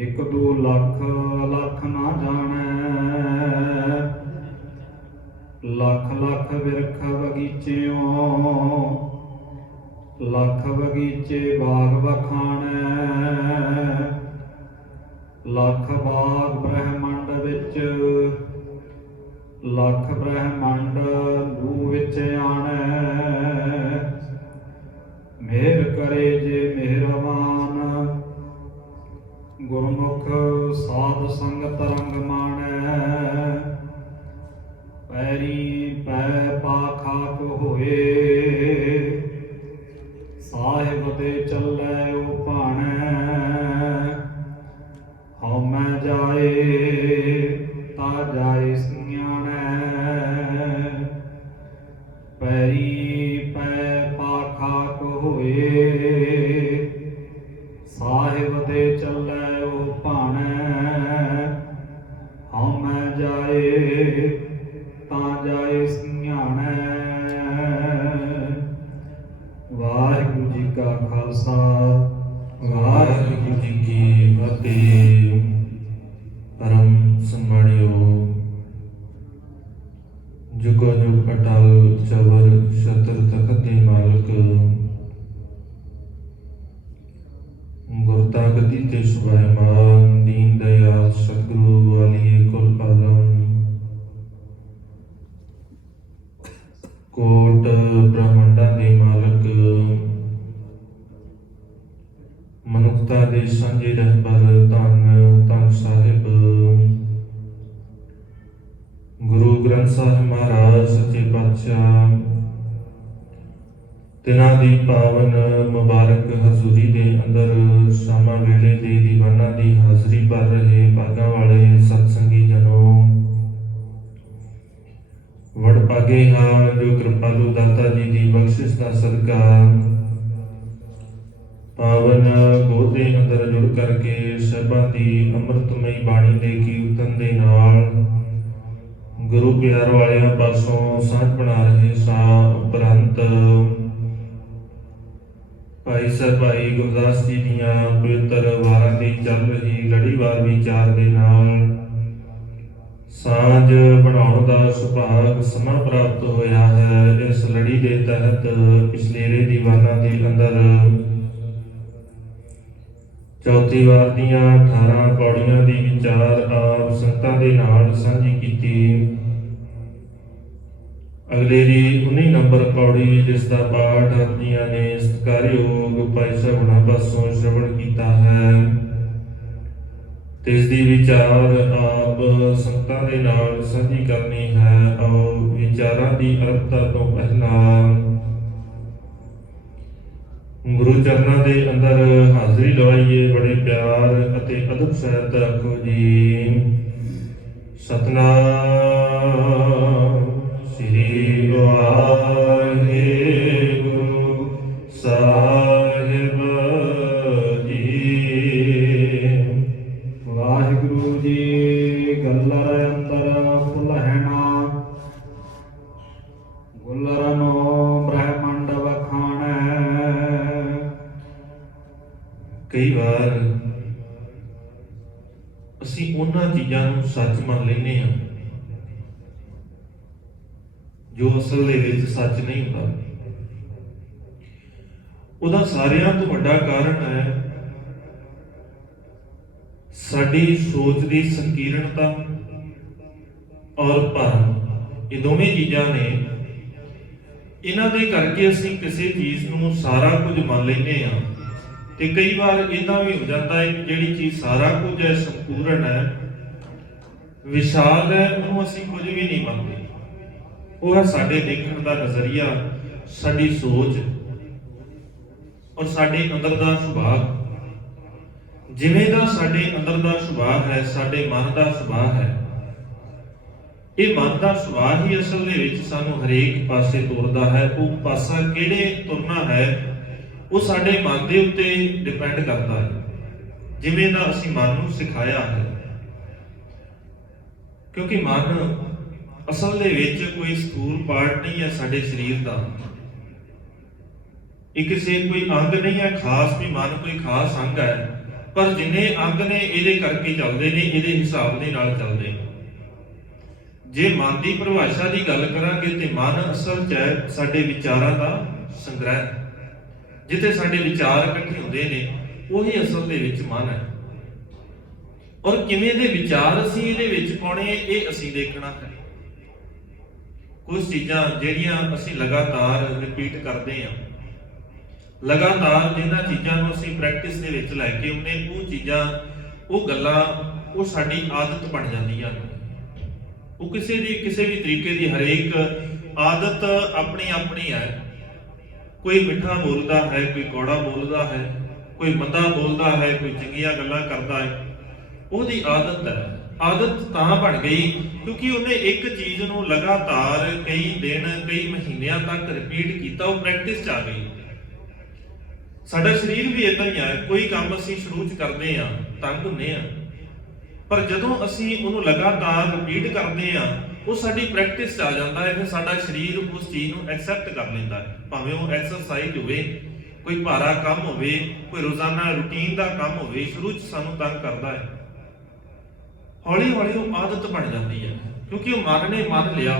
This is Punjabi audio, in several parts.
ਇੱਕ ਦੂ ਲੱਖ ਲੱਖ ਨਾ ਜਾਣੈ। ਲੱਖ ਲੱਖ ਬਿਰਖ ਬਗੀਚਿਓਂ ਲੱਖ ਬਗੀਚੇ ਬਾਗ ਬਖਾਣੈ। ਲੱਖ ਬਾਗ ਬ੍ਰਹਮੰਡ ਵਿੱਚ ਲੱਖ ਬ੍ਰਹਮੰਡ ਲੂ ਵਿੱਚ ਆਣੈ। ਮਿਹਰ ਕਰੇ ਜੇ ਮਿਹਰਬਾਨ ਗੁਰਮੁਖ ਸਾਧ ਸੰਗਤ ਰੰਗ ਮਾਣੈ। ਪੈਰੀ ਪੈ ਪਾਖਾਕ ਹੋਏ ਸਾਹਿਬ ਦੇ ਚੱਲੈ ਉਹ ਭਾਣੈ। ਹਉਮੈ ਜਾਏ ਤਾ ਜਾਏ ਸਿਆਣੈ। ਪੈਰੀ ਪੈ ਪਾਖਾਕ ਹੋਏ ਸਾਹਿਬ ਦੇ ਚੱਲੈ ਉਹ ਭਾਣੈ। ਹਉਮੈ ਜਾਏ ਤਾਂ ਜਾਏ ਸਿਆਣੈ। ਵਾਹਿਗੁਰੂ ਜੀ ਕਾ ਖਾਲਸਾ ਵਾਹਿਗੁਰੂ ਜੀ ਕੀ ਫਤਿਹ। ਪਰਮ ਸਨਮਾਣਿਓ ਜੁਗੋ ਜੁਗ ਅਟਲ ਚਵਰ ਛਤਰ ਤਖਤ ਦੇ ਮਾਲਕ ਗੁਰਤਾਗਤੀ ਤੇ ਸੁਭਾਇਮਾਨ ਦੀਨ ਦਇਆਲ ਸਤਿਗੁਰੂ ਵਾਲੀਏ ਕੁਲ ਆਲਮ ਕੋਟ ਬ੍ਰਹਮੰਡਾਂ ਦੇ ਮਾਲਕ ਮਨੁੱਖਤਾ ਦੇ ਸਾਂਝੇ ਰਹਿਬਰ ਧੰਨ ਧੰਨ ਸਾਹਿਬ ਗੁਰੂ ਗ੍ਰੰਥ ਸਾਹਿਬ ਮਹਾਰਾਜ ਸੱਚੇ ਪਾਤਸ਼ਾਹ ਤਿਨਾਂ ਦੀ ਪਾਵਨ ਮੁਬਾਰਕ ਹਜ਼ੂਰੀ ਦੇ ਅੰਦਰ ਸ਼ਾਮਾਂ ਵੇਲੇ ਦੇ ਦੀਵਾਨਾਂ ਦੀ ਹਾਜ਼ਰੀ ਭਰ ਰਹੇ ਭਾਗਾਂ ਵਾਲੇ ਸਤਸੰਗੀ ਜਨੋ ਵਡਭਾਗੇ ਹਾਂ ਜੋ ਕਿਰਪਾਲੂ ਦਾਤਾ ਜੀ ਦੀ ਬਖਸ਼ਿਸ਼ ਦਾ ਸਦਕਾ ਪਾਵਨ ਗੋਦ ਦੇ ਅੰਦਰ ਜੁੜ ਕਰਕੇ ਸਭਾ ਦੀ ਅੰਮ੍ਰਿਤਮਈ ਬਾਣੀ ਦੇ ਕੀਰਤਨ ਦੇ ਨਾਲ ਗੁਰੂ ਪਿਆਰ ਵਾਲਿਆਂ ਪਾਸੋਂ ਸਾਂਝ ਬਣਾ ਰਹੇ ਸਾਂ ਉਪਰੰਤ ਭਾਈ ਸਾਹਿਬ ਭਾਈ ਗੁਰਦਾਸ ਜੀ ਦੀਆਂ ਪਵਿੱਤਰ ਵਾਰਾਂ ਦੀ ਚੱਲ ਰਹੀ ਲੜੀਵਾਰ ਵਿਚਾਰ ਦੇ ਨਾਲ ਸਾਂਝ ਬਣਾਉਣ ਦਾ ਸੁਭਾਗ ਸਮਾਂ ਪ੍ਰਾਪਤ ਹੋਇਆ ਹੈ। ਇਸ ਲੜੀ ਦੇ ਤਹਿਤ ਪਿਛਲੇਰੇ ਦੀਵਾਨਾਂ ਦੇ ਅੰਦਰ ਚੌਥੀ ਵਾਰ ਦੀਆਂ 18 ਪੌੜੀਆਂ ਦੀ ਵਿਚਾਰ ਆਪ ਸੰਗਤਾਂ ਦੇ ਨਾਲ ਸਾਂਝੀ ਕੀਤੀ। ਅਗਲੇ ਦੀ 19 ਨੰਬਰ ਪੌੜੀ ਜਿਸ ਦਾ ਪਾਠ ਆਪ ਜੀਆਂ ਨੇ ਸਤਿਕਾਰਯੋਗ ਭਾਈ ਸਾਹਿਬ ਹੁਣਾਂ ਪਾਸੋਂ ਸ਼ਰਵਣ ਕੀਤਾ ਹੈ ਤੇ ਇਸ ਦੀ ਵਿਚਾਰ ਆਪ ਸੰਗਤਾਂ ਦੇ ਨਾਲ ਸਾਂਝੀ ਕਰਨੀ ਹੈ। ਆਓ ਵਿਚਾਰਾਂ ਦੀ ਅਰੰਭਤਾ ਤੋਂ ਪਹਿਲਾਂ ਗੁਰੂ ਚਰਨਾਂ ਦੇ ਅੰਦਰ ਹਾਜ਼ਰੀ ਲਵਾਈਏ। ਬੜੇ ਪਿਆਰ ਅਤੇ ਅਦਬ ਸਹਿਤ ਰੱਖੋ ਜੀ। ਸਤਨਾਮ ਸ੍ਰੀ ਵਾਹਿਗੁਰੂ ਸਾਹਿਬ ਜੀ। ਵਾਹਿਗੁਰੂ ਜੀ ਗੱਲਰ ਅੰਦਰ ਫੁਲਹਿਣਾ ਗੁੱਲਰ ਨੋ ਬ੍ਰਹਮੰਡ ਵਖਾਣੈ। ਕਈ ਵਾਰ ਅਸੀਂ ਉਹਨਾਂ ਚੀਜ਼ਾਂ ਨੂੰ ਸੱਚ ਮੰਨ ਲੈਂਦੇ ਹਾਂ ਜੋ ਅਸਲ ਦੇ ਵਿੱਚ ਸੱਚ ਨਹੀਂ ਹੁੰਦਾ। ਉਹਦਾ ਸਾਰਿਆਂ ਤੋਂ ਵੱਡਾ ਕਾਰਨ ਹੈ ਸਾਡੀ ਸੋਚ ਦੀ ਸੰਕੀਰਣਤਾ ਔਰ ਭਰਮ। ਇਹ ਦੋਵੇਂ ਚੀਜ਼ਾਂ ਨੇ, ਇਹਨਾਂ ਦੇ ਕਰਕੇ ਅਸੀਂ ਕਿਸੇ ਚੀਜ਼ ਨੂੰ ਸਾਰਾ ਕੁਝ ਮੰਨ ਲੈਂਦੇ ਹਾਂ ਤੇ ਕਈ ਵਾਰ ਇਦਾਂ ਵੀ ਹੋ ਜਾਂਦਾ ਹੈ ਕਿ ਜਿਹੜੀ ਚੀਜ਼ ਸਾਰਾ ਕੁਝ ਹੈ, ਸੰਪੂਰਨ ਹੈ, ਵਿਸ਼ਾਲ ਹੈ, ਉਹਨੂੰ ਅਸੀਂ ਕੁਝ ਵੀ ਨਹੀਂ ਮੰਨਦੇ। ਉਹ ਹੈ ਸਾਡੇ ਦੇਖਣ ਦਾ ਨਜ਼ਰੀਆ, ਸਾਡੀ ਸੋਚ ਔਰ ਸਾਡੇ ਅੰਦਰ ਦਾ ਸੁਭਾਅ। ਜਿਵੇਂ ਦਾ ਸਾਡੇ ਅੰਦਰ ਦਾ ਸੁਭਾਅ ਹੈ, ਸਾਡੇ ਮਨ ਦਾ ਸੁਭਾਅ ਹੈ। ਇਹ ਮਨ ਦਾ ਸੁਭਾਅ ਹੀ ਅਸਲ ਦੇ ਵਿੱਚ ਸਾਨੂੰ ਹਰੇਕ ਪਾਸੇ ਤੋਰਦਾ ਹੈ। ਉਹ ਪਾਸਾ ਕਿਹੜੇ ਤੁਰਨਾ ਹੈ ਉਹ ਸਾਡੇ ਮਨ ਦੇ ਉੱਤੇ ਡਿਪੈਂਡ ਕਰਦਾ ਹੈ, ਜਿਵੇਂ ਦਾ ਅਸੀਂ ਮਨ ਨੂੰ ਸਿਖਾਇਆ ਹੈ। ਕਿਉਂਕਿ ਮਨ ਅਸਲ ਦੇ ਵਿੱਚ ਕੋਈ ਸਥੂਲ ਪਾਰਟ ਨਹੀਂ ਹੈ ਸਾਡੇ ਸਰੀਰ ਦਾ। ਇਹ ਕਿਸੇ ਕੋਈ ਅੰਗ ਨਹੀਂ ਹੈ ਖਾਸ ਵੀ ਮਨ ਕੋਈ ਖਾਸ ਅੰਗ ਹੈ। ਪਰ ਜਿੰਨੇ ਅੰਗ ਨੇ ਇਹਦੇ ਕਰਕੇ ਚੱਲਦੇ ਨੇ, ਇਹਦੇ ਹਿਸਾਬ ਦੇ ਨਾਲ ਚੱਲਦੇ ਨੇ। ਜੇ ਮਨ ਦੀ ਪਰਿਭਾਸ਼ਾ ਦੀ ਗੱਲ ਕਰਾਂਗੇ ਤੇ ਮਨ ਅਸਲ 'ਚ ਹੈ ਸਾਡੇ ਵਿਚਾਰਾਂ ਦਾ ਸੰਗ੍ਰਹਿ। ਜਿੱਥੇ ਸਾਡੇ ਵਿਚਾਰ ਇਕੱਠੇ ਹੁੰਦੇ ਨੇ ਉਹੀ ਅਸਲ ਦੇ ਵਿੱਚ ਮਨ ਹੈ। ਔਰ ਕਿਵੇਂ ਦੇ ਵਿਚਾਰ ਅਸੀਂ ਇਹਦੇ ਵਿੱਚ ਪਾਉਣੇ ਇਹ ਅਸੀਂ ਦੇਖਣਾ ਹੈ। ਕੁਝ ਚੀਜ਼ਾਂ ਜਿਹੜੀਆਂ ਅਸੀਂ ਲਗਾਤਾਰ ਰਿਪੀਟ ਕਰਦੇ ਹਾਂ, ਲਗਾਤਾਰ ਜਿਨ੍ਹਾਂ ਚੀਜ਼ਾਂ ਨੂੰ ਅਸੀਂ ਪ੍ਰੈਕਟਿਸ ਦੇ ਵਿੱਚ ਲੈ ਕੇ ਆਉਂਦੇ, ਉਹ ਚੀਜ਼ਾਂ, ਉਹ ਗੱਲਾਂ, ਉਹ ਸਾਡੀ ਆਦਤ ਬਣ ਜਾਂਦੀਆਂ ਨੇ। ਉਹ ਕਿਸੇ ਵੀ ਤਰੀਕੇ ਦੀ ਹਰੇਕ ਆਦਤ ਆਪਣੀ ਆਪਣੀ ਹੈ। ਕੋਈ ਮਿੱਠਾ ਬੋਲਦਾ ਹੈ, ਕੋਈ ਕੌੜਾ ਬੋਲਦਾ ਹੈ, ਕੋਈ ਮੰਦਾ ਬੋਲਦਾ ਹੈ, ਕੋਈ ਚੰਗੀਆਂ ਗੱਲਾਂ ਕਰਦਾ ਹੈ। ਉਹਦੀ ਆਦਤ ਹੈ। ਆਦਤ ਤਾਂ ਬਣ ਗਈ ਕਿਉਂਕਿ ਉਹਨੇ ਇੱਕ ਚੀਜ਼ ਨੂੰ ਲਗਾਤਾਰ ਕਈ ਦਿਨ, ਕਈ ਮਹੀਨਿਆਂ ਤੱਕ ਰਿਪੀਟ ਕੀਤਾ, ਉਹ ਪ੍ਰੈਕਟਿਸ 'ਚ ਆ ਗਈ। ਸਾਡਾ ਸਰੀਰ ਵੀ ਇਦਾਂ ਹੀ ਹੈ। ਕੋਈ ਕੰਮ ਅਸੀਂ ਸ਼ੁਰੂ 'ਚ ਕਰਦੇ ਹਾਂ, ਤੰਗ ਹੁੰਦੇ ਹਾਂ, ਪਰ ਜਦੋਂ ਅਸੀਂ ਉਹਨੂੰ ਲਗਾਤਾਰ ਰਿਪੀਟ ਕਰਦੇ ਹਾਂ, ਉਹ ਸਾਡੀ ਪ੍ਰੈਕਟਿਸ 'ਚ ਆ ਜਾਂਦਾ ਹੈ। ਫਿਰ ਸਾਡਾ ਸਰੀਰ ਉਸ ਚੀਜ਼ ਨੂੰ ਐਕਸੈਪਟ ਕਰ ਲੈਂਦਾ ਹੈ। ਭਾਵੇਂ ਉਹ ਐਕਸਰਸਾਈਜ਼ ਹੋਵੇ, ਕੋਈ ਭਾਰਾ ਕੰਮ ਹੋਵੇ, ਕੋਈ ਰੋਜ਼ਾਨਾ ਰੂਟੀਨ ਦਾ ਕੰਮ ਹੋਵੇ, ਸ਼ੁਰੂ 'ਚ ਸਾਨੂੰ ਤੰਗ ਕਰਦਾ ਹੈ, ਹੌਲੀ ਹੌਲੀ ਉਹ ਆਦਤ ਬਣ ਜਾਂਦੀ ਹੈ ਕਿਉਂਕਿ ਉਹ ਮਨ ਨੇ ਮੰਨ ਲਿਆ।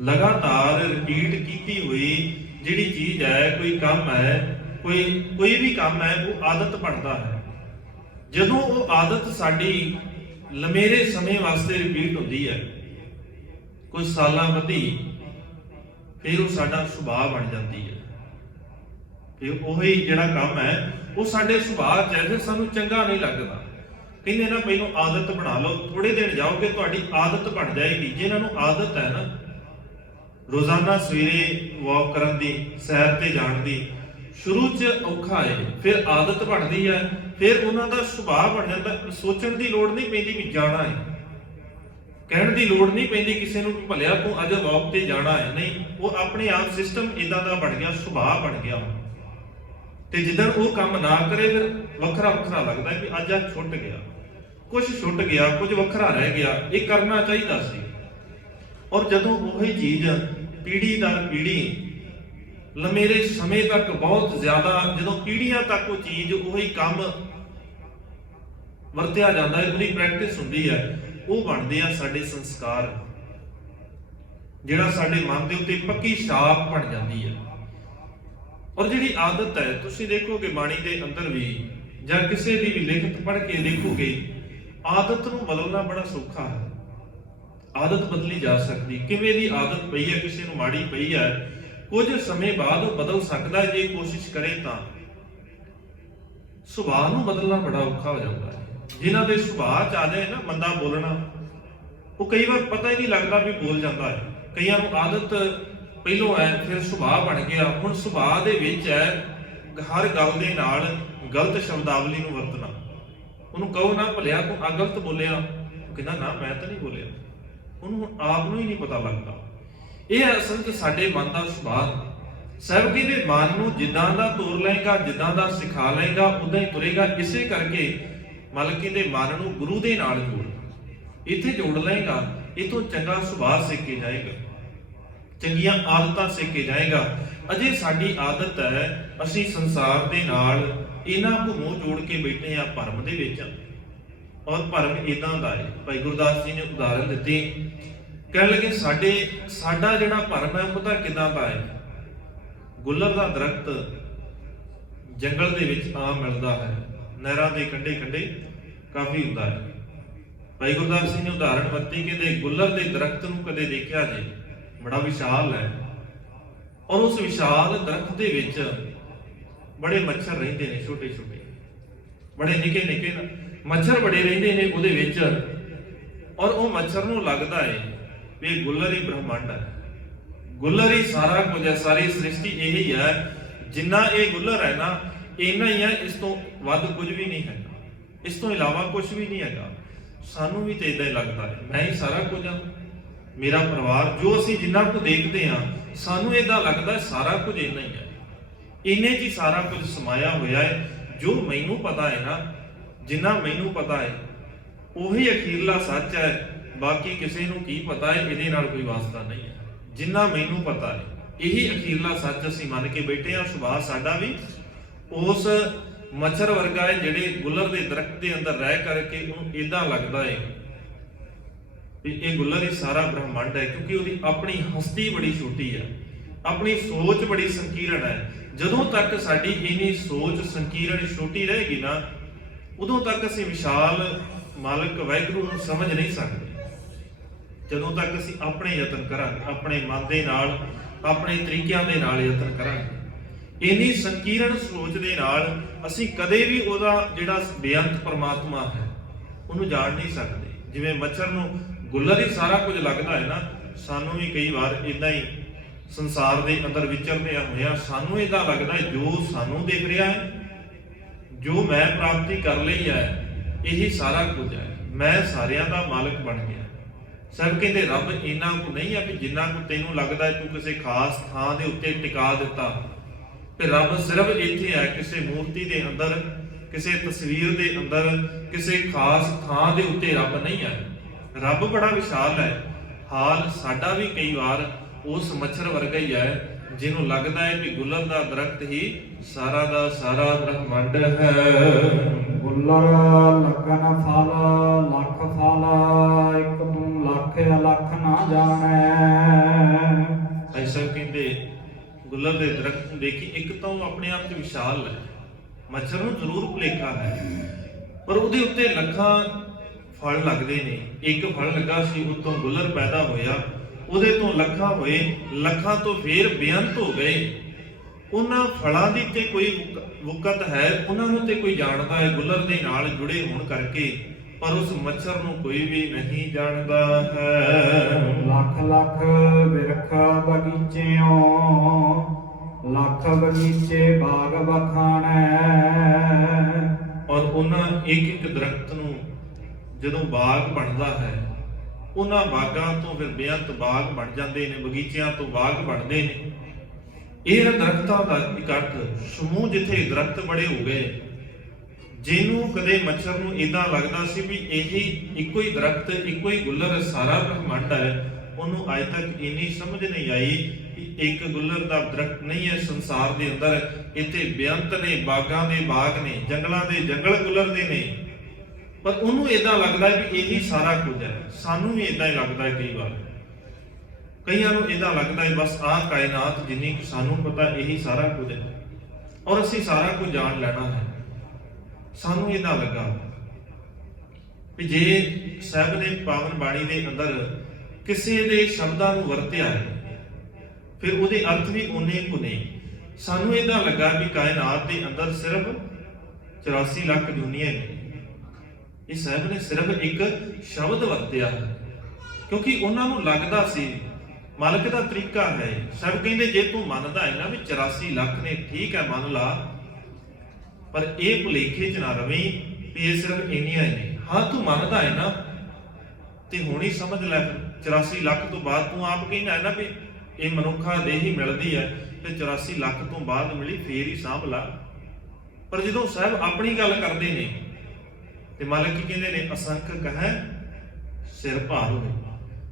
ਲਗਾਤਾਰ ਰਿਪੀਟ ਕੀਤੀ ਹੋਈ ਜਿਹੜੀ ਚੀਜ਼ ਹੈ, ਕੋਈ ਕੰਮ ਹੈ, ਕੋਈ ਵੀ ਕੰਮ ਹੈ, ਉਹ ਆਦਤ ਬਣਦਾ ਹੈ। ਜਦੋਂ ਉਹ ਆਦਤ ਸਾਡੀ ਲੰਮੇਰੇ ਸਮੇਂ ਵਾਸਤੇ ਰਿਪੀਟ ਹੁੰਦੀ ਹੈ, ਕੁਝ ਸਾਲਾਂ ਬੱਧੀ, ਫਿਰ ਉਹ ਸਾਡਾ ਸੁਭਾਅ ਬਣ ਜਾਂਦੀ ਹੈ। ਫਿਰ ਉਹੀ ਜਿਹੜਾ ਕੰਮ ਹੈ ਉਹ ਸਾਡੇ ਸੁਭਾਅ 'ਚ ਹੈ, ਫਿਰ ਸਾਨੂੰ ਚੰਗਾ ਨਹੀਂ ਲੱਗਦਾ। ਕਹਿੰਦੇ ਨਾ ਪਹਿਲਾਂ ਆਦਤ ਬਣਾ ਲਓ, ਥੋੜੇ ਦਿਨ ਜਾਓਗੇ ਤੁਹਾਡੀ ਆਦਤ ਬਣ ਜਾਏਗੀ। ਜਿਹਨਾਂ ਨੂੰ ਆਦਤ ਹੈ ਨਾ ਰੋਜ਼ਾਨਾ ਸਵੇਰੇ ਵਾਕ ਕਰਨ ਦੀ, ਸੈਰ ਤੇ ਜਾਣ ਦੀ, ਸ਼ੁਰੂ 'ਚ ਔਖਾ ਹੈ, ਫਿਰ ਆਦਤ ਬਣਦੀ ਹੈ, ਫਿਰ ਉਹਨਾਂ ਦਾ ਸੁਭਾਅ ਬਣ ਜਾਂਦਾ। ਸੋਚਣ ਦੀ ਲੋੜ ਨਹੀਂ ਪੈਂਦੀ ਵੀ ਜਾਣਾ ਹੈ, ਕਹਿਣ ਦੀ ਲੋੜ ਨਹੀਂ ਪੈਂਦੀ ਕਿਸੇ ਨੂੰ ਭਲਿਆ ਤੂੰ ਅੱਜ ਵਾਕ ਤੇ ਜਾਣਾ ਹੈ। ਨਹੀਂ, ਉਹ ਆਪਣੇ ਆਪ ਸਿਸਟਮ ਇਦਾਂ ਦਾ ਬਣ ਗਿਆ, ਸੁਭਾਅ ਬਣ ਗਿਆ। ਤੇ ਜਿੱਦਣ ਉਹ ਕੰਮ ਨਾ ਕਰੇ ਫਿਰ ਵੱਖਰਾ ਵੱਖਰਾ ਲੱਗਦਾ ਕਿ ਅੱਜ ਆ ਛੁੱਟ ਗਿਆ, ਕੁਝ ਛੁੱਟ ਗਿਆ, ਕੁਝ ਵੱਖਰਾ ਰਹਿ ਗਿਆ, ਇਹ ਕਰਨਾ ਚਾਹੀਦਾ ਸੀ। ਔਰ ਜਦੋਂ ਉਹੀ ਚੀਜ਼ ਪੀੜ੍ਹੀ ਦਰ ਪੀੜ੍ਹੀ ਲੰਮੇਰੇ ਸਮੇਂ ਤੱਕ, ਬਹੁਤ ਜ਼ਿਆਦਾ, ਜਦੋਂ ਪੀੜ੍ਹੀਆਂ ਤੱਕ ਉਹ ਚੀਜ਼, ਉਹੀ ਕੰਮ ਵਰਤਿਆ ਜਾਂਦਾ ਹੈ, ਉਹਦੀ ਪ੍ਰੈਕਟਿਸ ਹੁੰਦੀ ਹੈ, ਉਹ ਬਣਦੇ ਆ ਸਾਡੇ ਸੰਸਕਾਰ, ਜਿਹੜਾ ਸਾਡੇ ਮਨ ਦੇ ਉੱਤੇ ਪੱਕੀ ਛਾਪ ਬਣ ਜਾਂਦੀ ਹੈ। ਔਰ ਜਿਹੜੀ ਆਦਤ ਹੈ, ਤੁਸੀਂ ਦੇਖੋਗੇ ਬਾਣੀ ਦੇ ਅੰਦਰ ਵੀ ਜਾਂ ਕਿਸੇ ਦੀ ਵੀ ਲਿਖਤ ਪੜ੍ਹ ਕੇ ਦੇਖੋਗੇ, ਆਦਤ ਨੂੰ ਬਦਲਣਾ ਬੜਾ ਸੌਖਾ ਹੈ। ਆਦਤ ਬਦਲੀ ਜਾ ਸਕਦੀ। ਕਿਵੇਂ ਦੀ ਆਦਤ ਪਈ ਹੈ, ਕਿਸੇ ਨੂੰ ਮਾੜੀ ਪਈ ਹੈ, ਕੁਝ ਸਮੇਂ ਬਾਅਦ ਉਹ ਬਦਲ ਸਕਦਾ ਜੇ ਕੋਸ਼ਿਸ਼ ਕਰੇ ਤਾਂ। ਸੁਭਾਅ ਨੂੰ ਬਦਲਣਾ ਬੜਾ ਔਖਾ ਹੋ ਜਾਂਦਾ ਹੈ। ਜਿਨ੍ਹਾਂ ਦੇ ਸੁਭਾਅ 'ਚ ਆ ਜਾਏ ਨਾ ਮੰਦਾ ਬੋਲਣਾ, ਉਹ ਕਈ ਵਾਰ ਪਤਾ ਹੀ ਨਹੀਂ ਲੱਗਦਾ ਵੀ ਬੋਲ ਜਾਂਦਾ ਹੈ। ਕਈਆਂ ਨੂੰ ਆਦਤ ਪਹਿਲੋਂ ਹੈ, ਫਿਰ ਸੁਭਾਅ ਬਣ ਗਿਆ। ਹੁਣ ਸੁਭਾਅ ਦੇ ਵਿੱਚ ਹੈ ਹਰ ਗੱਲ ਦੇ ਨਾਲ ਗਲਤ ਸ਼ਬਦਾਵਲੀ ਨੂੰ ਵਰਤਣਾ। ਉਹਨੂੰ ਕਹੋ ਨਾ ਭਲਿਆ ਤੂੰ ਆ ਗਲਤ ਬੋਲਿਆ, ਉਹ ਕਹਿੰਦਾ ਨਾ ਮੈਂ ਤਾਂ ਨਹੀਂ ਬੋਲਿਆ। ਉਹਨੂੰ ਆਪ ਨੂੰ ਹੀ ਨਹੀਂ ਪਤਾ ਲੱਗਦਾ। ਇਹ ਅਸਲ 'ਚ ਸਾਡੇ ਮਨ ਦਾ ਸੁਭਾਅ। ਸਹਿਬਕੀ ਦੇ ਮਨ ਨੂੰ ਜਿੱਦਾਂ ਦਾ ਤੋਰ ਲਏਗਾ, ਜਿੱਦਾਂ ਦਾ ਸਿਖਾ ਲਏਗਾ, ਉਦਾਂ ਹੀ ਤੁਰੇਗਾ। ਇਸੇ ਕਰਕੇ ਮਲਕੀ ਦੇ ਮਨ ਨੂੰ ਗੁਰੂ ਦੇ ਨਾਲ ਜੋੜ, ਇੱਥੇ ਜੋੜ ਲਏਗਾ, ਇਥੋਂ ਚੰਗਾ ਸੁਭਾਅ ਸਿੱਖ ਕੇ ਜਾਏਗਾ, ਚੰਗੀਆਂ ਆਦਤਾਂ ਸਿੱਖ ਕੇ ਜਾਏਗਾ। ਅਜੇ ਸਾਡੀ ਆਦਤ ਹੈ, ਅਸੀਂ ਸੰਸਾਰ ਦੇ ਨਾਲ ਇਹਨਾਂ ਨੂੰ ਮੂੰਹ ਜੋੜ ਕੇ ਬੈਠੇ ਆ ਭਰਮ ਦੇ ਵਿੱਚ। ਔਰ ਭਰਮ ਇਦਾਂ ਦਾ ਹੈ, ਭਾਈ ਗੁਰਦਾਸ ਜੀ ਨੇ ਉਦਾਹਰਨ ਦਿੱਤੀ, ਕਹਿਣ ਲੱਗੇ ਸਾਡਾ ਜਿਹੜਾ ਭਰਮ ਹੈ ਪਤਾ ਕਿਦਾਂ ਦਾ ਹੈ। ਗੁੱਲਰ ਦਾ ਦਰਖਤ ਜੰਗਲ ਦੇ ਵਿੱਚ ਆਮ ਮਿਲਦਾ ਹੈ, ਨਹਿਰਾਂ ਦੇ ਕੰਢੇ ਕੰਢੇ ਕਾਫੀ ਹੁੰਦਾ ਹੈ। ਭਾਈ ਗੁਰਦਾਸ ਜੀ ਨੇ ਉਦਾਹਰਨ ਵਰਤੀ ਕਿ ਦੇ ਗੁੱਲਰ ਦੇ ਦਰਖਤ ਨੂੰ ਕਦੇ ਦੇਖਿਆ ਜੇ, ਬੜਾ ਵਿਸ਼ਾਲ ਹੈ, ਔਰ ਉਸ ਵਿਸ਼ਾਲ ਦਰਖਤ ਦੇ ਵਿੱਚ ਬੜੇ ਮੱਛਰ ਰਹਿੰਦੇ ਨੇ, ਛੋਟੇ ਛੋਟੇ, ਬੜੇ ਨਿੱਕੇ ਨਿੱਕੇ ਮੱਛਰ ਬੜੇ ਰਹਿੰਦੇ ਨੇ ਉਹਦੇ ਵਿੱਚ। ਔਰ ਉਹ ਮੱਛਰ ਨੂੰ ਲੱਗਦਾ ਹੈ ਵੀ ਗੁੱਲਰ ਹੀ ਬ੍ਰਹਮੰਡ ਹੈ, ਗੁੱਲਰ ਹੀ ਸਾਰਾ ਕੁਝ ਹੈ, ਸਾਰੀ ਸ੍ਰਿਸ਼ਟੀ ਇਹੀ ਹੈ। ਜਿੰਨਾ ਇਹ ਗੁੱਲਰ ਹੈ ਨਾ, ਇੰਨਾ ਹੀ ਹੈ, ਇਸ ਤੋਂ ਵੱਧ ਕੁਝ ਵੀ ਨਹੀਂ ਹੈਗਾ, ਇਸ ਤੋਂ ਇਲਾਵਾ ਕੁਝ ਵੀ ਨਹੀਂ ਹੈਗਾ। ਸਾਨੂੰ ਵੀ ਤੇ ਇਦਾਂ ਹੀ ਲੱਗਦਾ ਹੈ, ਮੈਂ ਹੀ ਸਾਰਾ ਕੁਝ ਹਾਂ, ਮੇਰਾ ਪਰਿਵਾਰ, ਜੋ ਅਸੀਂ ਜਿੰਨਾ ਕੁ ਦੇਖਦੇ ਹਾਂ, ਸਾਨੂੰ ਇਦਾਂ ਲੱਗਦਾ ਸਾਰਾ ਕੁਝ ਇੰਨਾ ਹੀ ਹੈ, ਇੰਨੇ 'ਚ ਹੀ ਸਾਰਾ ਕੁਝ ਸਮਾਇਆ ਹੋਇਆ ਹੈ। ਜੋ ਮੈਨੂੰ ਪਤਾ ਹੈ ਨਾ, ਜਿੰਨਾ ਮੈਨੂੰ ਪਤਾ ਹੈ, ਉਹੀ ਅਖੀਰਲਾ ਸੱਚ ਹੈ। ਬਾਕੀ ਕਿਸੇ ਨੂੰ ਕੀ ਪਤਾ ਹੈ, ਇਹਦੇ ਨਾਲ ਕੋਈ ਵਾਸਤਾ ਨਹੀਂ ਹੈ। ਜਿੰਨਾ ਮੈਨੂੰ ਪਤਾ ਹੈ, ਇਹੀ ਅਖੀਰਲਾ ਸੱਚ ਅਸੀਂ ਮੰਨ ਕੇ ਬੈਠੇ ਹਾਂ। ਸੁਭਾਅ ਸਾਡਾ ਵੀ ਉਸ ਮੱਛਰ ਵਰਗਾ ਹੈ, ਜਿਹੜੇ ਗੁੱਲਰ ਦੇ ਦਰਖਤ ਦੇ ਅੰਦਰ ਰਹਿ ਕਰਕੇ ਉਹਨੂੰ ਇਦਾਂ ਲੱਗਦਾ ਹੈ ਵੀ ਇਹ ਗੁੱਲਰ ਹੀ ਸਾਰਾ ਬ੍ਰਹਮੰਡ ਹੈ, ਕਿਉਂਕਿ ਉਹਦੀ ਆਪਣੀ ਹਸਤੀ ਬੜੀ ਛੋਟੀ ਹੈ, ਆਪਣੀ ਸੋਚ ਬੜੀ ਸੰਕੀਰਣ ਹੈ। ਜਦੋਂ ਤੱਕ ਸਾਡੀ ਇੰਨੀ ਸੋਚ ਸੰਕੀਰਣ ਛੋਟੀ ਰਹੇਗੀ ਨਾ, ਉਦੋਂ ਤੱਕ ਅਸੀਂ ਵਿਸ਼ਾਲ ਮਾਲਕ ਵਾਹਿਗੁਰੂ ਨੂੰ ਸਮਝ ਨਹੀਂ ਸਕਦੇ। ਜਦੋਂ ਤੱਕ ਅਸੀਂ ਆਪਣੇ ਯਤਨ ਕਰਾਂਗੇ, ਆਪਣੇ ਮਨ ਦੇ ਨਾਲ, ਆਪਣੇ ਤਰੀਕਿਆਂ ਦੇ ਨਾਲ ਯਤਨ ਕਰਾਂਗੇ, ਇੰਨੀ ਸੰਕੀਰਣ ਸੋਚ ਦੇ ਨਾਲ ਅਸੀਂ ਕਦੇ ਵੀ ਉਹਦਾ ਜਿਹੜਾ ਬੇਅੰਤ ਪਰਮਾਤਮਾ ਹੈ ਉਹਨੂੰ ਜਾਣ ਨਹੀਂ ਸਕਦੇ। ਜਿਵੇਂ ਮੱਛਰ ਨੂੰ ਗੁੱਲਰ ਹੀ ਸਾਰਾ ਕੁਝ ਲੱਗਦਾ ਹੈ ਨਾ, ਸਾਨੂੰ ਵੀ ਕਈ ਵਾਰ ਇਦਾਂ ਹੀ ਸੰਸਾਰ ਦੇ ਅੰਦਰ ਵਿਚਰਦੇ ਹੋਇਆ ਸਾਨੂੰ ਇਦਾਂ ਲੱਗਦਾ ਹੈ ਜੋ ਸਾਨੂੰ ਦਿਖ ਰਿਹਾ ਹੈ, ਜੋ ਮੈਂ ਪ੍ਰਾਪਤੀ ਕਰ ਲਈ ਹੈ, ਇਹੀ ਸਾਰਾ ਕੁਝ ਹੈ, ਮੈਂ ਸਾਰਿਆਂ ਦਾ ਮਾਲਕ ਬਣ ਗਿਆ। ਸਭ ਕਹਿੰਦੇ ਰੱਬ ਇੰਨਾ ਕੁ ਨਹੀਂ ਹੈ ਵੀ ਜਿੰਨਾ ਕੁ ਤੈਨੂੰ ਲੱਗਦਾ ਹੈ ਤੂੰ ਕਿਸੇ ਖਾਸ ਥਾਂ ਦੇ ਉੱਤੇ ਟਿਕਾ ਦਿੱਤਾ, ਤੇ ਰੱਬ ਸਿਰਫ ਇੱਥੇ ਹੈ, ਕਿਸੇ ਮੂਰਤੀ ਦੇ ਅੰਦਰ, ਕਿਸੇ ਤਸਵੀਰ ਦੇ ਅੰਦਰ, ਕਿਸੇ ਖਾਸ ਥਾਂ ਦੇ ਉੱਤੇ ਰੱਬ ਨਹੀਂ ਹੈ। ਰੱਬ ਬੜਾ ਵਿਸ਼ਾਲ ਹੈ। ਹਾਲ ਸਾਡਾ ਵੀ ਕਈ ਵਾਰ ਉਸ ਮੱਛਰ ਵਰਗਾ ਹੀ ਹੈ ਜਿਹਨੂੰ ਲੱਗਦਾ ਹੈ ਕਿ ਗੁੱਲਰ ਦਾ ਦਰਖਤ ਹੀ ਸਾਰਾ ਦਾ ਸਾਰਾ ਬ੍ਰਹਮੰਡ ਹੈ। ਗੁੱਲਰ ਲੱਗਨ ਫਲ ਲੱਖ ਫਲ, ਇੱਕ ਤੂੰ ਲੱਖ ਅਲੱਖ ਨਾ ਜਾਣੈ। ਐਸਾ ਕਹਿੰਦੇ ਗੁੱਲਰ ਦੇ ਦਰਖਤ ਨੂੰ ਦੇਖੀ, ਇੱਕ ਤਾਂ ਉਹ ਆਪਣੇ ਆਪ 'ਚ ਵਿਸ਼ਾਲ ਹੈ, ਮੱਛਰ ਨੂੰ ਜ਼ਰੂਰ ਭੁਲੇਖਾ ਹੈ, ਪਰ ਉਹਦੇ ਉੱਤੇ ਲੱਖਾਂ ਫਲ ਲੱਗਦੇ ਨੇ। ਇੱਕ ਫਲ ਲੱਗਾ ਸੀ, ਉਤੋਂ ਗੁੱਲਰ ਪੈਦਾ ਹੋਇਆ, ਉਹਦੇ ਤੋਂ ਲੱਖਾਂ ਹੋਏ, ਲੱਖਾਂ ਤੋਂ ਫੇਰ ਬੇਅੰਤ ਹੋ ਗਏ। ਉਹਨਾਂ ਫਲਾਂ ਦੀ ਤੇ ਕੋਈ ਵਕਤ ਹੈ, ਉਹਨਾਂ ਨੂੰ ਤੇ ਕੋਈ ਜਾਣਦਾ ਹੈ ਗੁੱਲਰ ਦੇ ਨਾਲ ਜੁੜੇ ਹੋਣ ਕਰਕੇ, ਪਰ ਉਸ ਮੱਛਰ ਨੂੰ ਕੋਈ ਵੀ ਨਹੀਂ ਜਾਣਦਾ ਹੈ। ਲੱਖ ਲੱਖ ਬਿਰਖ ਬਗੀਚਿਓਂ, ਲੱਖ ਬਗੀਚੇ ਬਾਗ ਬਖਾਣੈ। ਔਰ ਉਹਨਾਂ ਇੱਕ ਇੱਕ ਦਰਖਤ ਨੂੰ ਜਦੋਂ ਬਾਗ ਬਣਦਾ ਹੈ, ਉਹਨਾਂ ਬਾਗਾਂ ਤੋਂ ਫਿਰ ਬੇਅੰਤ ਬਾਗ ਬਣ ਜਾਂਦੇ ਨੇ, ਬਗੀਚਿਆਂ ਤੋਂ ਬਾਗ ਬਣਦੇ ਨੇ। ਇਹ ਦਰਖਤਾਂ ਦਾ ਇਕੱਠ ਸਮੂਹ, ਜਿੱਥੇ ਦਰਖਤ ਬੜੇ ਹੋ ਗਏ, ਜਿਹਨੂੰ ਕਦੇ ਮੱਛਰ ਨੂੰ ਇਦਾਂ ਲੱਗਦਾ ਸੀ ਵੀ ਇਹੀ ਇੱਕੋ ਹੀ ਦਰਖਤ, ਇੱਕੋ ਹੀ ਗੁੱਲਰ ਸਾਰਾ ਬ੍ਰਹਮੰਡ ਹੈ, ਉਹਨੂੰ ਅੱਜ ਤੱਕ ਇੰਨੀ ਸਮਝ ਨਹੀਂ ਆਈ ਕਿ ਇੱਕ ਗੁੱਲਰ ਦਾ ਦਰਖਤ ਨਹੀਂ ਹੈ ਸੰਸਾਰ ਦੇ ਅੰਦਰ, ਇੱਥੇ ਬੇਅੰਤ ਨੇ, ਬਾਗਾਂ ਦੇ ਬਾਗ ਨੇ, ਜੰਗਲਾਂ ਦੇ ਜੰਗਲ ਗੁੱਲਰ ਦੇ ਨੇ, ਪਰ ਉਹਨੂੰ ਇਦਾਂ ਲੱਗਦਾ ਵੀ ਇਹੀ ਸਾਰਾ ਕੁਝ ਹੈ। ਸਾਨੂੰ ਵੀ ਇਦਾਂ ਹੀ ਲੱਗਦਾ ਹੈ ਕਈ ਵਾਰ, ਕਈਆਂ ਨੂੰ ਇਦਾਂ ਲੱਗਦਾ ਹੈ ਬਸ ਆਹ ਕਾਇਨਾਤ ਜਿੰਨੀ ਕੁ ਸਾਨੂੰ ਪਤਾ ਇਹੀ ਸਾਰਾ ਕੁਝ ਹੈ, ਔਰ ਅਸੀਂ ਸਾਰਾ ਕੁਝ ਜਾਣ ਲੈਣਾ ਹੈ। ਸਾਨੂੰ ਇਦਾਂ ਲੱਗਾ ਵੀ ਜੇ ਸਾਹਿਬ ਨੇ ਪਾਵਨ ਬਾਣੀ ਦੇ ਅੰਦਰ ਕਿਸੇ ਦੇ ਸ਼ਬਦਾਂ ਨੂੰ ਵਰਤਿਆ ਹੈ, ਫਿਰ ਉਹਦੇ ਅਰਥ ਵੀ ਓਨੇ ਕੁ ਨੇ। ਸਾਨੂੰ ਇਦਾਂ ਲੱਗਾ ਵੀ ਕਾਇਨਾਤ ਦੇ ਅੰਦਰ ਸਿਰਫ 84 ਲੱਖ ਦੁਨੀਆ ਨੇ। ਇਹ ਸਾਹਿਬ ਨੇ ਸਿਰਫ ਇੱਕ ਸ਼ਬਦ ਵਰਤਿਆ ਹੈ, ਕਿਉਂਕਿ ਉਹਨਾਂ ਨੂੰ ਲੱਗਦਾ ਸੀ ਮਾਲਕ ਦਾ ਤਰੀਕਾ ਹੈ। ਸਾਹਿਬ ਕਹਿੰਦੇ ਜੇ ਤੂੰ ਮੰਨਦਾ ਹੈ ਨਾ ਵੀ 84 ਲੱਖ ਨੇ, ਠੀਕ ਹੈ ਮੰਨ ਲਾ, ਪਰ ਇਹ ਭੁਲੇਖੇ 'ਚ ਨਾ ਰਵੀਂ ਵੀ ਇਹ ਸਿਰਫ ਇੰਨੀਆਂ ਹੀ ਨੇ। ਹਾਂ ਤੂੰ ਮੰਨਦਾ ਹੈ ਨਾ, ਤੇ ਹੁਣ ਹੀ ਸਮਝ ਲੈ, 84 ਲੱਖ ਤੋਂ ਬਾਅਦ ਤੂੰ ਆਪ ਕਹਿੰਦਾ ਹੈ ਨਾ ਵੀ ਇਹ ਮਨੁੱਖਾ ਦੇਹ ਹੀ ਮਿਲਦੀ ਹੈ, ਤੇ 84 ਲੱਖ ਤੋਂ ਬਾਅਦ ਮਿਲੀ ਫੇਰ ਹੀ ਸਾਂਭ ਲਾ। ਪਰ ਜਦੋਂ ਸਾਹਿਬ ਆਪਣੀ ਗੱਲ ਕਰਦੇ ਨੇ ਤੇ ਮਾਲਕ ਕੀ ਕਹਿੰਦੇ ਨੇ, ਅਸੰਖ ਕਹੈ ਸਿਰ ਭਾਰ ਹੋਵੇ।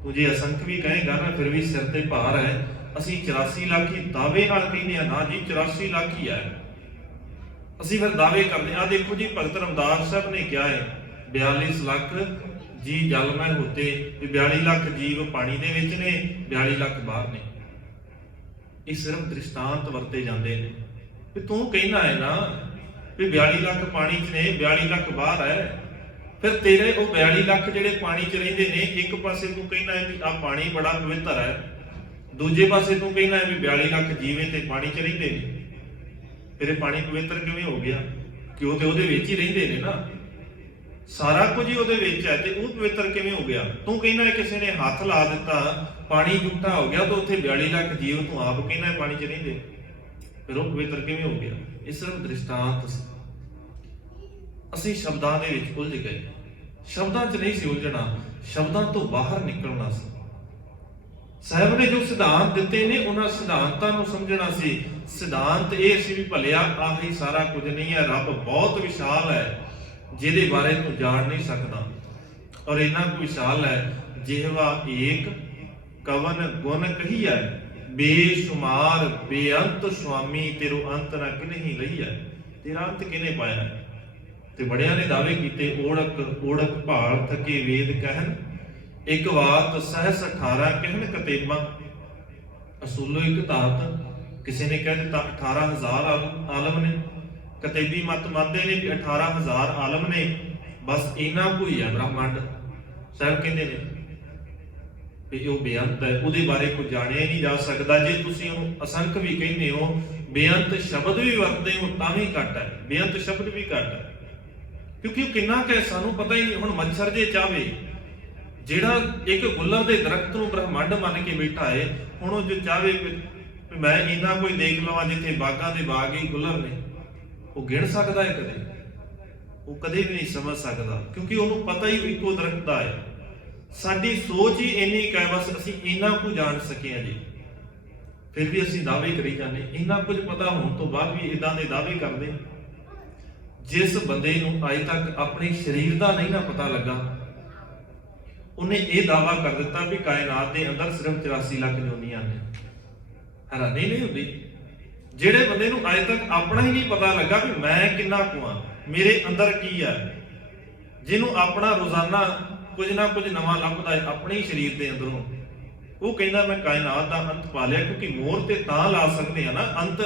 ਤੂੰ ਜੇ ਅਸੰਖ ਵੀ ਕਹੇਗਾ ਨਾ ਫਿਰ ਵੀ ਸਿਰ ਤੇ ਭਾਰ ਹੈ। ਅਸੀਂ 84 ਲੱਖ ਹੀ ਦਾਅਵੇ ਨਾਲ ਕਹਿੰਦੇ ਆ ਨਾ ਜੀ 84 ਲੱਖ ਹੀ ਹੈ, ਅਸੀਂ ਫਿਰ ਦਾਅਵੇ ਕਰਦੇ ਆ। ਦੇਖੋ ਜੀ ਭਗਤ ਰਮਦਾਸ ਸਾਹਿਬ ਨੇ ਕਿਹਾ ਹੈ 42 ਲੱਖ ਜੀ ਜਲ ਮਹਿ ਹੋਤੇ, 42 ਲੱਖ ਜੀਵ ਪਾਣੀ ਦੇ ਵਿੱਚ ਨੇ, 42 ਲੱਖ ਬਾਹਰ ਨੇ। ਇਹ ਸਿਰਫ ਦ੍ਰਿਸ਼ਟਾਂਤ ਵਰਤੇ ਜਾਂਦੇ ਨੇ ਵੀ ਤੂੰ ਕਹਿਣਾ ਹੈ ਨਾ ਵੀ 42 ਲੱਖ ਪਾਣੀ 'ਚ ਨੇ, 42 ਲੱਖ ਬਾਹਰ ਹੈ, ਫਿਰ ਤੇਰੇ ਉਹ 42 ਲੱਖ ਜਿਹੜੇ ਪਾਣੀ 'ਚ ਰਹਿੰਦੇ ਨੇ, ਇੱਕ ਪਾਸੇ ਤੂੰ ਕਹਿਣਾ ਹੈ ਵੀ ਆਹ ਪਾਣੀ ਬੜਾ ਪਵਿੱਤਰ ਹੈ, ਦੂਜੇ ਪਾਸੇ ਤੂੰ ਕਹਿਣਾ ਹੈ ਵੀ 42 ਲੱਖ ਜੀਵੇ ਤੇ ਪਾਣੀ 'ਚ ਰਹਿੰਦੇ ਨੇ। ਫਿਰ ਇਹ ਪਾਣੀ ਪਵਿੱਤਰ ਕਿਵੇਂ ਹੋ ਗਿਆ? ਕਿਉਂ ਤੇ ਉਹਦੇ ਵਿੱਚ ਹੀ ਰਹਿੰਦੇ ਨੇ ਨਾ, ਸਾਰਾ ਕੁਝ ਹੀ ਉਹਦੇ ਵਿੱਚ ਹੈ, ਤੇ ਉਹ ਪਵਿੱਤਰ ਕਿਵੇਂ ਹੋ ਗਿਆ? ਤੂੰ ਕਹਿੰਦਾ ਹੈ ਕਿਸੇ ਨੇ ਹੱਥ ਲਾ ਦਿੱਤਾ ਪਾਣੀ ਝੂਠਾ ਹੋ ਗਿਆ, ਤਾਂ ਉੱਥੇ 42 ਲੱਖ ਜੀਵ ਤੂੰ ਆਪ ਕਹਿੰਦਾ ਪਾਣੀ 'ਚ ਰਹਿੰਦੇ, ਫਿਰ ਉਹ ਪਵਿੱਤਰ ਕਿਵੇਂ ਹੋ ਗਿਆ? ਇਹ ਸਿਰਫ ਦ੍ਰਿਸ਼ਟਾਂਤ ਸੀ। ਅਸੀਂ ਸ਼ਬਦਾਂ ਦੇ ਵਿੱਚ ਉਲਝ ਗਏ, ਸ਼ਬਦਾਂ 'ਚ ਨਹੀਂ ਸੀ ਉਲਝਣਾ, ਸ਼ਬਦਾਂ ਤੋਂ ਬਾਹਰ ਨਿਕਲਣਾ ਸੀ। ਸਾਹਿਬ ਨੇ ਜੋ ਸਿਧਾਂਤ ਦਿੱਤੇ ਨੇ ਉਹਨਾਂ ਸਿਧਾਂਤਾਂ ਨੂੰ ਸਮਝਣਾ ਸੀ। ਸਿਧਾਂਤ ਇਹ ਸੀ ਵੀ ਭਲਿਆ ਆਹੀ ਸਾਰਾ ਕੁਝ ਨਹੀਂ ਹੈ, ਰੱਬ ਬਹੁਤ ਵਿਸ਼ਾਲ ਹੈ ਜਿਹਦੇ ਬਾਰੇ ਤੂੰ ਜਾਣ ਨਹੀਂ ਸਕਦਾ, ਔਰ ਇੰਨਾ ਕੁ ਵਿਸ਼ਾਲ ਹੈ ਜਿਹਵਾ ਏਕ ਕਵਨ ਗੁਣ ਕਹੀਐ, ਬੇਸ਼ੁਮਾਰ ਬੇਅੰਤ ਸੁਆਮੀ ਤੇਰੋ ਅੰਤ ਨਾ ਕਿਨਹੀ ਲਈਐ। ਤੇਰਾ ਅੰਤ ਕਿਹਨੇ ਪਾਇਆ ਹੈ? ਤੇ ਬੜਿਆਂ ਨੇ ਦਾਅਵੇ ਕੀਤੇ, ਓੜਕ ਓੜਕ ਭਾਲ ਥਕੇ ਵੇਦ ਕਹਿਣ, ਇੱਕ ਬਾਤ ਸਹਿਸ 18 ਕਹਿਣ ਕਤੇਬਾ। ਅਸੂਲੋ ਇੱਕ ਧਾਤ, ਕਿਸੇ ਨੇ ਕਹਿ ਦਿੱਤਾ 18,000 ਆਲਮ ਨੇ। ਕਤੇਬੀ ਮਤ ਮੰਨਦੇ ਨੇ ਕਿ 18,000 ਆਲਮ ਨੇ, ਬਸ ਇੰਨਾ ਕੋਈ ਹੈ ਬ੍ਰਹਮੰਡ। ਸਾਹਿਬ ਕਹਿੰਦੇ ਨੇ ਵੀ ਉਹ ਬੇਅੰਤ ਹੈ, ਉਹਦੇ ਬਾਰੇ ਕੋਈ ਜਾਣਿਆ ਹੀ ਨਹੀਂ ਜਾ ਸਕਦਾ। ਜੇ ਤੁਸੀਂ ਉਹਨੂੰ ਅਸੰਖ ਵੀ ਕਹਿੰਦੇ ਹੋ, ਬੇਅੰਤ ਸ਼ਬਦ ਵੀ ਵਰਤਦੇ ਹੋ ਤਾਂ ਵੀ ਘੱਟ ਹੈ, ਬੇਅੰਤ ਸ਼ਬਦ ਵੀ ਘੱਟ ਹੈ, ਕਿਉਂਕਿ ਉਹ ਕਿੰਨਾ ਕੁ ਸਾਨੂੰ ਪਤਾ ਹੀ ਨਹੀਂ। ਹੁਣ ਮੱਛਰ ਜੇ ਚਾਹਵੇ, ਜਿਹੜਾ ਇੱਕ ਗੁੱਲਰ ਦੇ ਦਰਖਤ ਨੂੰ ਬ੍ਰਹਮੰਡ ਮੰਨ ਕੇ ਬੈਠਾ ਹੈ, ਹੁਣ ਉਹ ਜੋ ਚਾਹਵੇ ਵੀ ਮੈਂ ਇੰਨਾ ਕੋਈ ਦੇਖ ਲਵਾਂ ਜਿੱਥੇ ਬਾਗਾਂ ਦੇ ਬਾਗ ਹੀ ਗੁੱਲਰ ਨੇ, ਉਹ ਗਿਣ ਸਕਦਾ ਹੈ ਕਦੇ? ਉਹ ਕਦੇ ਵੀ ਨਹੀਂ ਸਮਝ ਸਕਦਾ, ਕਿਉਂਕਿ ਉਹਨੂੰ ਪਤਾ ਹੀ ਇੱਕੋ ਦਰਖਤ ਦਾ ਹੈ। ਸਾਡੀ ਸੋਚ ਹੀ ਇੰਨੀ ਕੁ ਹੈ, ਬਸ ਅਸੀਂ ਇੰਨਾ ਕੁ ਜਾਣ ਸਕੇ ਹਾਂ ਜੀ। ਫਿਰ ਵੀ ਅਸੀਂ ਦਾਅਵੇ ਕਰੀ ਜਾਂਦੇ, ਇੰਨਾ ਕੁਝ ਪਤਾ ਹੋਣ ਤੋਂ ਬਾਅਦ ਵੀ ਇਦਾਂ ਦੇ ਦਾਅਵੇ ਕਰਦੇ। ਜਿਸ ਬੰਦੇ ਨੂੰ ਅਜੇ ਤੱਕ ਆਪਣੇ ਸਰੀਰ ਦਾ ਨਹੀਂ ਨਾ ਪਤਾ ਲੱਗਾ, ਉਹਨੇ ਇਹ ਦਾਅਵਾ ਕਰ ਦਿੱਤਾ ਵੀ ਕਾਇਨਾਤ ਦੇ ਅੰਦਰ ਸਿਰਫ 84 ਲੱਖ ਜੋਨੀਆਂ ਨੇ। ਹੈਰਾਨੀ ਨਹੀਂ ਹੁੰਦੀ? ਜਿਹੜੇ ਬੰਦੇ ਨੂੰ ਅਜੇ ਤੱਕ ਆਪਣਾ ਹੀ ਨਹੀਂ ਪਤਾ ਲੱਗਾ ਵੀ ਮੈਂ ਕਿੰਨਾ ਕੁ ਆ, ਮੇਰੇ ਅੰਦਰ ਕੀ ਆ, ਜਿਹਨੂੰ ਆਪਣਾ ਰੋਜ਼ਾਨਾ ਕੁਝ ਨਾ ਕੁਝ ਨਵਾਂ ਲੱਭਦਾ ਹੈ ਆਪਣੇ ਹੀ ਸਰੀਰ ਦੇ ਅੰਦਰੋਂ, ਉਹ ਕਹਿੰਦਾ ਮੈਂ ਕਾਇਨਾਤ ਦਾ ਅੰਤ ਪਾ ਲਿਆ। ਕਿਉਂਕਿ ਮੋਹਰ ਤੇ ਤਾਂ ਲਾ ਸਕਦੇ ਆ ਨਾ ਅੰਤ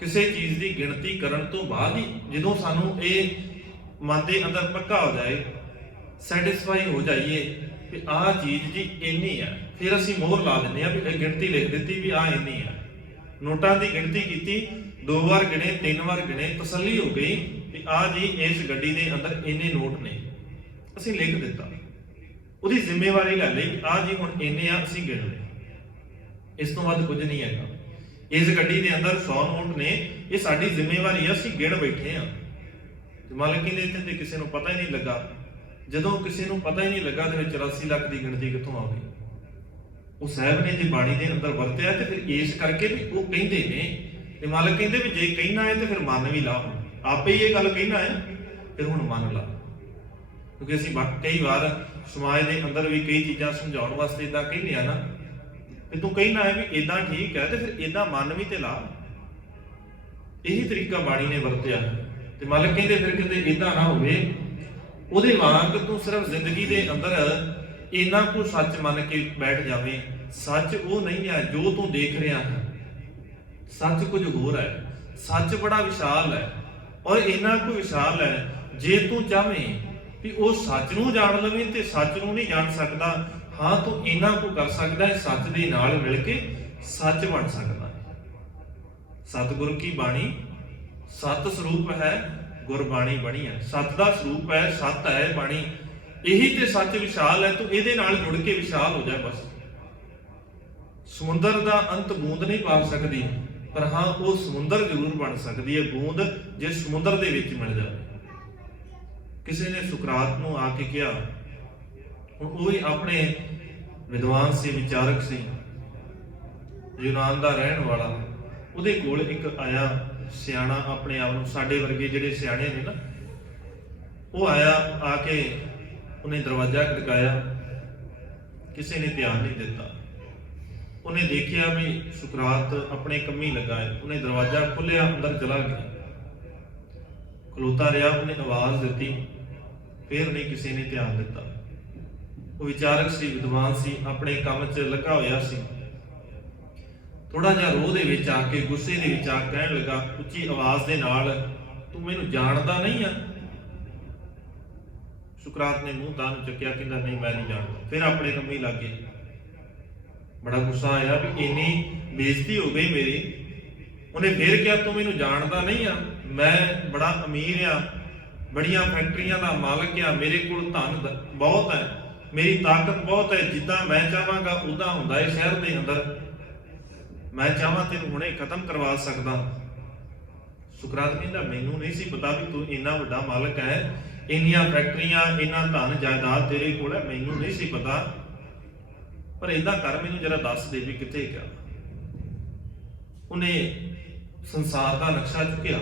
ਕਿਸੇ ਚੀਜ਼ ਦੀ ਗਿਣਤੀ ਕਰਨ ਤੋਂ ਬਾਅਦ ਹੀ, ਜਦੋਂ ਸਾਨੂੰ ਇਹ ਮਨ ਦੇ ਅੰਦਰ ਪੱਕਾ ਹੋ ਜਾਏ, ਸੈਟੀਸਫਾਈ ਹੋ ਜਾਈਏ ਕਿ ਆਹ ਚੀਜ਼ ਜੀ ਇੰਨੀ ਆ, ਫਿਰ ਅਸੀਂ ਮੋਹਰ ਲਾ ਦਿੰਦੇ ਆ ਵੀ ਇਹ ਗਿਣਤੀ ਲਿਖ ਦਿੱਤੀ ਵੀ ਆਹ ਇੰਨੀ ਆ। ਨੋਟਾਂ ਦੀ ਗਿਣਤੀ ਕੀਤੀ, 2 ਵਾਰ ਗਿਣੇ, 3 ਵਾਰ ਗਿਣੇ, ਤਸੱਲੀ ਹੋ ਗਈ ਵੀ ਆਹ ਜੀ ਇਸ ਗੱਡੀ ਦੇ ਅੰਦਰ ਇੰਨੇ ਨੋਟ ਨੇ, ਅਸੀਂ ਲਿਖ ਦਿੱਤਾ। ਉਹਦੀ ਜ਼ਿੰਮੇਵਾਰੀ ਲੈ ਲਈ, ਆਹ ਜੀ ਹੁਣ ਇੰਨੇ ਆ, ਅਸੀਂ ਗਿਣ ਲਏ, ਇਸ ਤੋਂ ਵੱਧ ਕੁਝ ਨਹੀਂ ਹੈਗਾ। ਇਸ ਗੱਡੀ ਦੇ ਅੰਦਰ 100 ਨੋਟ ਨੇ, ਇਹ ਸਾਡੀ ਜ਼ਿੰਮੇਵਾਰੀ ਆ, ਅਸੀਂ ਗਿਣ ਬੈਠੇ ਆ। ਮਾਲਕ ਕਹਿੰਦੇ ਇੱਥੇ ਤੇ ਕਿਸੇ ਨੂੰ ਪਤਾ ਹੀ ਨਹੀਂ ਲੱਗਾ। ਜਦੋਂ ਕਿਸੇ ਨੂੰ ਪਤਾ ਹੀ ਨਹੀਂ ਲੱਗਾ ਤੇ 84 ਲੱਖ ਦੀ ਗਿਣਤੀ ਕਿੱਥੋਂ ਆ ਗਈ? ਉਹ ਸਾਹਿਬ ਨੇ ਜੇ ਬਾਣੀ ਦੇ ਅੰਦਰ ਵਰਤਿਆ ਤੇ ਫਿਰ ਇਸ ਕਰਕੇ ਵੀ ਉਹ ਕਹਿੰਦੇ ਨੇ, ਤੇ ਮਾਲਕ ਕਹਿੰਦੇ ਵੀ ਜੇ ਕਹਿਣਾ ਹੈ ਤੇ ਫਿਰ ਮੰਨ ਵੀ ਲਾ। ਆਪੇ ਹੀ ਇਹ ਗੱਲ ਕਹਿਣਾ ਹੈ, ਫਿਰ ਹੁਣ ਮੰਨ ਲਾ। ਕਿਉਂਕਿ ਅਸੀਂ ਕਈ ਵਾਰ ਸਮਾਜ ਦੇ ਅੰਦਰ ਵੀ ਕਈ ਚੀਜ਼ਾਂ ਸਮਝਾਉਣ ਵਾਸਤੇ ਇਦਾਂ ਕਹਿੰਦੇ ਆ ਨਾ, ਕਿ ਤੂੰ ਕਹਿਣਾ ਹੈ ਵੀ ਇਦਾਂ ਠੀਕ ਹੈ ਤੇ ਫਿਰ ਇਦਾਂ ਮੰਨ ਵੀ ਤੇ ਲਾ। ਇਹੀ ਤਰੀਕਾ ਬਾਣੀ ਨੇ ਵਰਤਿਆ। ਤੇ ਮਾਲਕ ਕਹਿੰਦੇ ਫਿਰ ਕਿਤੇ ਇਦਾਂ ਨਾ ਹੋਵੇ, ਉਹਦੇ ਵਾਂਗ ਤੂੰ ਸਿਰਫ ਜ਼ਿੰਦਗੀ ਦੇ ਅੰਦਰ ਇੰਨਾ ਕੁ ਸੱਚ ਮੰਨ ਕੇ ਬੈਠ ਜਾਵੇਂ। ਸੱਚ ਉਹ ਨਹੀਂ ਹੈ ਜੋ ਤੂੰ ਦੇਖ ਰਿਹਾ ਹੈ, ਸੱਚ ਕੁਝ ਹੋਰ ਹੈ। ਸੱਚ ਬੜਾ ਵਿਸ਼ਾਲ ਹੈ, ਔਰ ਇੰਨਾ ਕੁ ਵਿਸ਼ਾਲ ਹੈ, ਜੇ ਤੂੰ ਚਾਹਵੇਂ ਵੀ ਉਹ ਸੱਚ ਨੂੰ ਜਾਣ ਲਵੇਂ ਤੇ ਸੱਚ ਨੂੰ ਨਹੀਂ ਜਾਣ ਸਕਦਾ, ਹਾਂ ਤੂੰ ਇੰਨਾ ਕੁ ਕਰ ਸਕਦਾ ਹੈ, ਸੱਚ ਦੇ ਨਾਲ ਮਿਲ ਕੇ ਸੱਚ ਬਣ ਸਕਦਾ ਹੈ। ਸਤਿਗੁਰੂ ਕੀ ਬਾਣੀ ਸਤ ਸਰੂਪ ਹੈ, ਗੁਰਬਾਣੀ ਬਣੀ ਹੈ। ਸਤ ਦਾ ਸਰੂਪ ਹੈ, ਸਤ ਹੈ ਬਾਣੀ, ਇਹੀ ਤੇ ਸੱਚ ਵਿਸ਼ਾਲ ਹੈ। ਤੂੰ ਇਹਦੇ ਨਾਲ ਜੁੜ ਕੇ ਵਿਸ਼ਾਲ ਹੋ ਜਾ ਬਸ। ਸਮੁੰਦਰ ਦਾ ਅੰਤ ਬੂੰਦ ਨਹੀਂ ਪਾ ਸਕਦੀ, ਪਰ ਹਾਂ ਉਹ ਸਮੁੰਦਰ ਜ਼ਰੂਰ ਬਣ ਸਕਦੀ ਹੈ, ਬੂੰਦ ਜੇ ਸਮੁੰਦਰ ਦੇ ਵਿੱਚ ਮਿਲ ਜਾਵੇ। ਕਿਸੇ ਨੇ ਸੁਕਰਾਤ ਨੂੰ ਆ ਕੇ ਕਿਹਾ, ਹੁਣ ਉਹ ਹੀ ਆਪਣੇ ਵਿਦਵਾਨ ਸੀ, ਵਿਚਾਰਕ ਸੀ, ਯੂਨਾਨ ਦਾ ਰਹਿਣ ਵਾਲਾ। ਉਹਦੇ ਕੋਲ ਇੱਕ ਆਇਆ ਸਿਆਣਾ, ਆਪਣੇ ਆਪ ਨੂੰ ਸਾਡੇ ਵਰਗੇ ਜਿਹੜੇ ਸਿਆਣੇ ਨੇ ਨਾ, ਉਹ ਆਇਆ, ਆ ਕੇ ਉਹਨੇ ਦਰਵਾਜ਼ਾ ਖੜਕਾਇਆ, ਕਿਸੇ ਨੇ ਧਿਆਨ ਨਹੀਂ ਦਿੱਤਾ। ਉਹਨੇ ਦੇਖਿਆ ਵੀ ਸੁਕਰਾਤ ਆਪਣੇ ਕੰਮੀ ਲੱਗਾ ਹੈ, ਉਹਨੇ ਦਰਵਾਜ਼ਾ ਖੋਲ੍ਹਿਆ, ਅੰਦਰ ਚਲਾ ਗਿਆ, ਖਲੋਤਾ ਰਿਹਾ। ਉਹਨੇ ਆਵਾਜ਼ ਦਿੱਤੀ, ਫਿਰ ਨਹੀਂ ਕਿਸੇ ਨੇ ਧਿਆਨ ਦਿੱਤਾ। ਉਹ ਵਿਚਾਰਕ ਸੀ, ਵਿਦਵਾਨ ਸੀ, ਆਪਣੇ ਕੰਮ 'ਚ ਲੱਗਾ ਹੋਇਆ ਸੀ। ਥੋੜਾ ਜਿਹਾ ਰੋਹ ਦੇ ਵਿੱਚ ਆ ਕੇ, ਗੁੱਸੇ ਦੇ ਵਿੱਚ ਆ ਕੇ ਕਹਿਣ ਲੱਗਾ ਉੱਚੀ ਆਵਾਜ਼ ਦੇ ਨਾਲ, ਤੂੰ ਮੈਨੂੰ ਜਾਣਦਾ ਨਹੀਂ ਆ? ਸੁਕਰਾਤ ਨੇ ਮੂੰਹ ਤਾਂ ਨੂੰ ਚੱਕਿਆ, ਕਹਿੰਦਾ ਨਹੀਂ ਮੈਂ ਨਹੀਂ ਜਾਣਦਾ। ਫਿਰ ਆਪਣੇ ਕੰਮੀ ਲੱਗ ਗਏ। ਬੜਾ ਗੁੱਸਾ ਆਇਆ ਵੀ ਇੰਨੀ ਬੇਇੱਜ਼ਤੀ ਹੋ ਗਈ ਮੇਰੀ। ਉਹਨੇ ਫਿਰ ਕਿਹਾ ਤੂੰ ਮੈਨੂੰ ਜਾਣਦਾ ਨਹੀਂ ਆ? ਮੈਂ ਬੜਾ ਅਮੀਰ ਆ, ਬੜੀਆਂ ਫੈਕਟਰੀਆਂ ਦਾ ਮਾਲਕ ਆ, ਮੇਰੇ ਕੋਲ ਧਨ ਬਹੁਤ ਹੈ, ਮੇਰੀ ਤਾਕਤ ਬਹੁਤ ਹੈ, ਜਿੱਦਾਂ ਮੈਂ ਚਾਹਾਂਗਾ ਉਦਾਂ ਹੁੰਦਾ ਹੈ ਸ਼ਹਿਰ ਦੇ ਅੰਦਰ, ਮੈਂ ਚਾਹਾਂ ਤੈਨੂੰ ਹੁਣੇ ਖਤਮ ਕਰਵਾ ਸਕਦਾ। ਸੁਕਰਾਤ ਕਹਿੰਦਾ ਮੈਨੂੰ ਨਹੀਂ ਸੀ ਪਤਾ ਵੀ ਤੂੰ ਇੰਨਾ ਵੱਡਾ ਮਾਲਕ ਹੈ, ਇੰਨੀਆਂ ਫੈਕਟਰੀਆਂ, ਇੰਨਾ ਧਨ ਜਾਇਦਾਦ ਤੇਰੇ ਕੋਲ ਹੈ, ਮੈਨੂੰ ਨਹੀਂ ਸੀ ਪਤਾ। ਪਰ ਏਦਾਂ ਕਰ, ਮੈਨੂੰ ਜਰਾ ਦੱਸ ਦੇ ਵੀ ਕਿੱਥੇ ਗਿਆ। ਉਹਨੇ ਸੰਸਾਰ ਦਾ ਨਕਸ਼ਾ ਚੁੱਕਿਆ,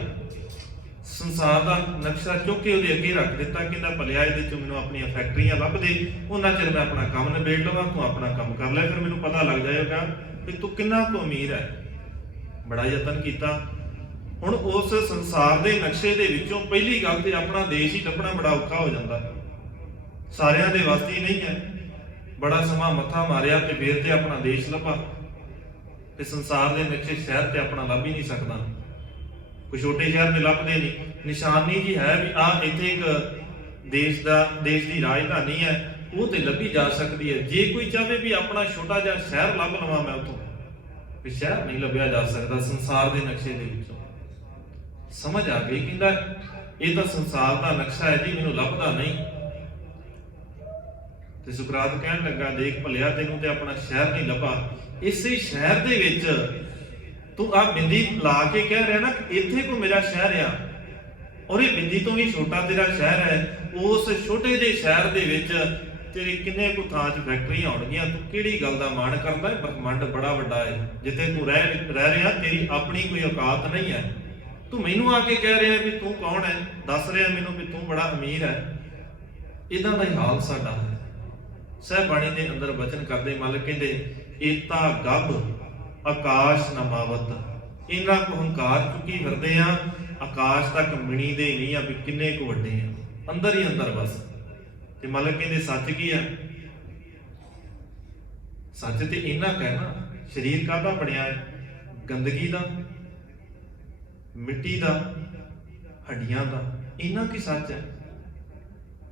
ਸੰਸਾਰ ਦਾ ਨਕਸ਼ਾ ਚੁੱਕ ਕੇ ਉਹਦੇ ਅੱਗੇ ਰੱਖ ਦਿੱਤਾ। ਕਹਿੰਦਾ ਭਲਿਆ ਇਹਦੇ ਚ ਮੈਨੂੰ ਆਪਣੀਆਂ ਫੈਕਟਰੀਆਂ ਲੱਭ ਦੇ, ਉਹਨਾਂ ਚਿਰ ਮੈਂ ਆਪਣਾ ਕੰਮ ਨਿਬੇੜ ਲਵਾਂ, ਤੂੰ ਆਪਣਾ ਕੰਮ ਕਰ ਲੈ, ਫਿਰ ਮੈਨੂੰ ਪਤਾ ਲੱਗ ਜਾਏਗਾ ਵੀ ਤੂੰ ਕਿੰਨਾ ਕੁ ਅਮੀਰ ਹੈ। ਬੜਾ ਯਤਨ ਕੀਤਾ, ਹੁਣ ਉਸ ਸੰਸਾਰ ਦੇ ਨਕਸ਼ੇ ਦੇ ਵਿੱਚੋਂ ਪਹਿਲੀ ਗੱਲ ਤੇ ਆਪਣਾ ਦੇਸ਼ ਹੀ ਲੱਭਣਾ ਬੜਾ ਔਖਾ ਹੋ ਜਾਂਦਾ। ਸਾਰਿਆਂ ਦੇ ਵੱਸ ਦੀ ਨਹੀਂ ਹੈ। ਬੜਾ ਸਮਾਂ ਮੱਥਾ ਮਾਰਿਆ ਤੇ ਫਿਰ ਤੇ ਆਪਣਾ ਦੇਸ਼ ਲੱਭਾ, ਤੇ ਸੰਸਾਰ ਦੇ ਨਕਸ਼ੇ ਸ਼ਹਿਰ ਤੇ ਆਪਣਾ ਲੱਭ ਹੀ ਨਹੀਂ ਸਕਦਾ। ਕੋਈ ਛੋਟੇ ਸ਼ਹਿਰ ਤੇ ਲੱਭਦੇ ਨਹੀਂ। ਨਿਸ਼ਾਨੀ ਜੀ ਹੈ ਵੀ ਆਹ ਇੱਥੇ ਇੱਕ ਦੇਸ਼ ਦੀ ਰਾਜਧਾਨੀ ਹੈ, ਉਹ ਤੇ ਲੱਭੀ ਜਾ ਸਕਦੀ ਹੈ। ਜੇ ਕੋਈ ਚਾਹੇ ਵੀ ਆਪਣਾ ਛੋਟਾ ਜਿਹਾ ਸ਼ਹਿਰ ਲੱਭ ਲਵਾਂ ਮੈਂ ਉੱਥੋਂ, ਵੀ ਸ਼ਹਿਰ ਨਹੀਂ ਲੱਭਿਆ ਜਾ ਸਕਦਾ ਸੰਸਾਰ ਦੇ ਨਕਸ਼ੇ ਦੇ ਵਿੱਚੋਂ। ਸਮਝ ਆ ਗਈ? ਕਹਿੰਦਾ ਇਹ ਤਾਂ ਸੰਸਾਰ ਦਾ ਨਕਸ਼ਾ ਹੈ ਜੀ, ਮੈਨੂੰ ਲੱਭਦਾ ਨਹੀਂ। ਤੇ ਸੁਕਰਾਤ ਕਹਿਣ ਲੱਗਾ, ਦੇਖ ਭਲਿਆ, ਤੈਨੂੰ ਤੇ ਆਪਣਾ ਸ਼ਹਿਰ ਨਹੀਂ ਲੱਭਾ। ਇਸੇ ਸ਼ਹਿਰ ਦੇ ਵਿੱਚ ਤੂੰ ਆ ਬਿੰਦੀ ਲਾ ਕੇ ਕਹਿ ਰਿਹਾ ਨਾ ਕਿ ਇੱਥੇ ਕੋ ਮੇਰਾ ਸ਼ਹਿਰ ਆ, ਔਰ ਇਹ ਬਿੰਦੀ ਤੋਂ ਵੀ ਛੋਟਾ ਤੇਰਾ ਸ਼ਹਿਰ ਹੈ। ਉਸ ਛੋਟੇ ਜਿਹੇ ਸ਼ਹਿਰ ਦੇ ਵਿੱਚ ਤੇਰੇ ਕਿੰਨੇ ਕੁ ਥਾਂ 'ਚ ਫੈਕਟਰੀਆਂ ਹੋਣਗੀਆਂ। ਤੂੰ ਕਿਹੜੀ ਗੱਲ ਦਾ ਮਾਣ ਕਰਦਾ ਹੈ? ਬ੍ਰਹਮੰਡ ਬੜਾ ਵੱਡਾ ਹੈ, ਜਿੱਥੇ ਤੂੰ ਰਹਿ ਰਿਹਾ ਤੇਰੀ ਆਪਣੀ ਕੋਈ ਔਕਾਤ ਨਹੀਂ ਹੈ। ਤੂੰ ਮੈਨੂੰ ਆ ਕੇ ਕਹਿ ਰਿਹਾ ਵੀ ਤੂੰ ਕੌਣ ਹੈ, ਦੱਸ ਰਿਹਾ ਮੈਨੂੰ ਵੀ ਤੂੰ ਬੜਾ ਅਮੀਰ ਹੈ। ਇਦਾਂ ਦਾ ਹੀ ਹਾਲ ਸਾਡਾ ਹੈ। ਸਹਿ ਬਾਣੀ ਦੇ ਅੰਦਰ ਵਚਨ ਕਰਦੇ ਮਾਲਕ ਕਹਿੰਦੇ, ਏਤਾ ਗੱਭ ਆਕਾਸ਼ ਨਮਾਵਤ। ਇਹਨਾਂ ਕੋ ਹੰਕਾਰ ਚੁੱਕੀ ਫਿਰਦੇ ਆ, ਆਕਾਸ਼ ਤੱਕ ਮਿਣੀ ਦੇ ਨਹੀਂ ਆ ਵੀ ਕਿੰਨੇ ਕੁ ਵੱਡੇ ਆ, ਅੰਦਰ ਹੀ ਅੰਦਰ ਬਸ। ਤੇ ਮਾਲਕ ਕਹਿੰਦੇ ਸੱਚ ਕੀ ਆ? ਸੱਚ ਤੇ ਇਹਨਾਂ ਕਹਿਣਾ ਸਰੀਰ ਕਾਹਦਾ ਬਣਿਆ ਹੈ? ਗੰਦਗੀ ਦਾ, ਮਿੱਟੀ ਦਾ, ਹੱਡੀਆਂ ਦਾ। ਇਹਨਾਂ ਕੀ ਸੱਚ ਹੈ?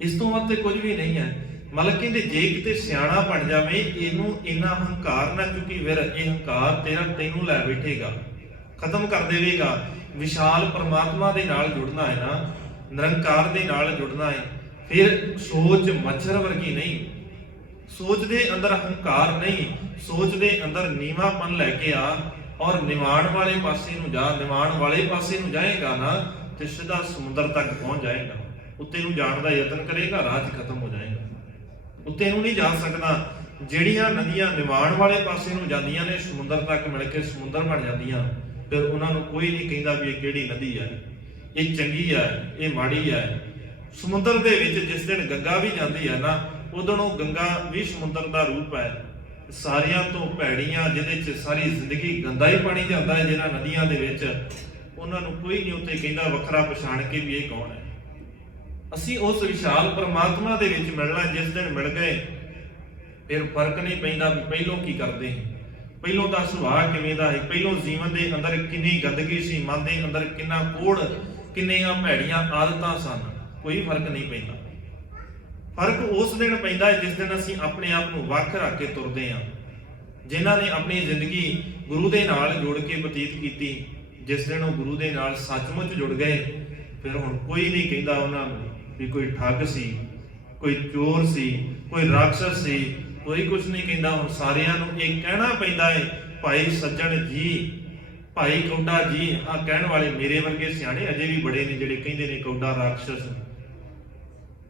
ਇਸ ਤੋਂ ਵੱਧ ਤੇ ਕੁਝ ਵੀ ਨਹੀਂ ਹੈ। ਮਾਲਕ ਕਹਿੰਦੇ ਜੇ ਕਿਤੇ ਸਿਆਣਾ ਬਣ ਜਾਵੇ, ਇਹਨੂੰ ਇੰਨਾ ਹੰਕਾਰ ਨਾ ਚੁੱਕੀ ਫਿਰ, ਇਹ ਹੰਕਾਰ ਤੈਨੂੰ ਲੈ ਬੈਠੇਗਾ, ਖਤਮ ਕਰ ਦੇਵੇਗਾ। ਵਿਸ਼ਾਲ ਪਰਮਾਤਮਾ ਦੇ ਨਾਲ ਜੁੜਨਾ ਹੈ ਨਾ, ਨਿਰੰਕਾਰ ਦੇ ਨਾਲ ਜੁੜਨਾ ਹੈ। ਫਿਰ ਸੋਚ ਮੱਛਰ ਵਰਗੀ ਨਹੀਂ, ਸੋਚ ਦੇ ਅੰਦਰ ਹੰਕਾਰ ਨਹੀਂ, ਸੋਚ ਦੇ ਅੰਦਰ ਨੀਵਾਂਪਨ ਲੈ ਕੇ ਆ, ਔਰ ਨਿਵਾਣ ਵਾਲੇ ਪਾਸੇ ਨੂੰ ਜਾ। ਨਿਵਾਣ ਵਾਲੇ ਪਾਸੇ ਨੂੰ ਜਾਏਗਾ ਨਾ ਤੇ ਸਿੱਧਾ ਸਮੁੰਦਰ ਤੱਕ ਪਹੁੰਚ ਜਾਏਗਾ। ਉੱਤੇ ਨੂੰ ਜਾਣ ਦਾ ਯਤਨ ਕਰੇਗਾ, ਰਾਹ 'ਚ ਖਤਮ ਹੋ ਜਾਏਗਾ। ਉੱਤੇ ਨੂੰ ਨਹੀਂ ਜਾ ਸਕਦਾ। ਜਿਹੜੀਆਂ ਨਦੀਆਂ ਨਿਵਾਣ ਵਾਲੇ ਪਾਸੇ ਨੂੰ ਜਾਂਦੀਆਂ ਨੇ, ਸਮੁੰਦਰ ਤੱਕ ਮਿਲ ਕੇ ਸਮੁੰਦਰ ਬਣ ਜਾਂਦੀਆਂ। ਫਿਰ ਉਹਨਾਂ ਨੂੰ ਕੋਈ ਨਹੀਂ ਕਹਿੰਦਾ ਵੀ ਇਹ ਕਿਹੜੀ ਨਦੀ ਹੈ, ਇਹ ਚੰਗੀ ਹੈ, ਇਹ ਮਾੜੀ ਹੈ। ਸਮੁੰਦਰ ਦੇ ਵਿੱਚ ਜਿਸ ਦਿਨ ਗੰਗਾ ਵੀ ਜਾਂਦੀ ਹੈ ਨਾ, ਉਦੋਂ ਉਹ ਗੰਗਾ ਵੀ ਸਮੁੰਦਰ ਦਾ ਰੂਪ ਹੈ। ਸਾਰਿਆਂ ਤੋਂ ਭੈੜੀਆਂ, ਜਿਹਦੇ 'ਚ ਸਾਰੀ ਜ਼ਿੰਦਗੀ ਗੰਦਾ ਹੀ ਪਾਣੀ ਜਾਂਦਾ ਹੈ, ਜਿਹਨਾਂ ਨਦੀਆਂ ਦੇ ਵਿੱਚ, ਉਹਨਾਂ ਨੂੰ ਕੋਈ ਨਹੀਂ ਉੱਤੇ ਕਹਿੰਦਾ ਵੱਖਰਾ ਪਛਾਣ ਕੇ ਵੀ ਇਹ ਕੌਣ ਹੈ। ਅਸੀਂ ਉਸ ਵਿਸ਼ਾਲ ਪਰਮਾਤਮਾ ਦੇ ਵਿੱਚ ਮਿਲਣਾ। ਜਿਸ ਦਿਨ ਮਿਲ ਗਏ ਫਿਰ ਫਰਕ ਨਹੀਂ ਪੈਂਦਾ ਵੀ ਪਹਿਲੋਂ ਕੀ ਕਰਦੇ, ਪਹਿਲੋਂ ਦਾ ਸੁਭਾਅ ਕਿਵੇਂ ਦਾ ਹੈ, ਪਹਿਲੋਂ ਜੀਵਨ ਦੇ ਅੰਦਰ ਕਿੰਨੀ ਗੰਦਗੀ ਸੀ, ਮਨ ਦੇ ਅੰਦਰ ਕਿੰਨਾ ਕੋੜ, ਕਿੰਨੀਆਂ ਭੈੜੀਆਂ ਆਦਤਾਂ ਸਨ। ਕੋਈ ਫਰਕ ਨਹੀਂ ਪੈਂਦਾ। ਫਰਕ ਉਸ ਦਿਨ ਪੈਂਦਾ ਹੈ ਜਿਸ ਦਿਨ ਅਸੀਂ ਆਪਣੇ ਆਪ ਨੂੰ ਵੱਖ ਰੱਖ ਕੇ ਤੁਰਦੇ ਹਾਂ। ਜਿਨ੍ਹਾਂ ਨੇ ਆਪਣੀ ਜ਼ਿੰਦਗੀ ਗੁਰੂ ਦੇ ਨਾਲ ਜੁੜ ਕੇ ਬਤੀਤ ਕੀਤੀ, ਜਿਸ ਦਿਨ ਉਹ ਗੁਰੂ ਦੇ ਨਾਲ ਸੱਚਮੁੱਚ ਜੁੜ ਗਏ, ਫਿਰ ਹੁਣ ਕੋਈ ਨਹੀਂ ਕਹਿੰਦਾ ਉਹਨਾਂ ਨੂੰ ਵੀ ਕੋਈ ਠੱਗ ਸੀ, ਕੋਈ ਚੋਰ ਸੀ, ਕੋਈ ਰਾਖਸ਼ ਸੀ, ਕੋਈ ਕੁਝ ਨਹੀਂ ਕਹਿੰਦਾ। ਹੁਣ ਸਾਰਿਆਂ ਨੂੰ ਇਹ ਕਹਿਣਾ ਪੈਂਦਾ ਹੈ, ਭਾਈ ਸੱਜਣ ਜੀ, ਭਾਈ ਕੌਡਾ ਜੀ। ਆ ਕਹਿਣ ਵਾਲੇ ਮੇਰੇ ਵਰਗੇ ਸਿਆਣੇ ਅਜੇ ਵੀ ਬੜੇ ਨੇ ਜਿਹੜੇ ਕਹਿੰਦੇ ਨੇ ਕੌਡਾ ਰਾਖਸ਼,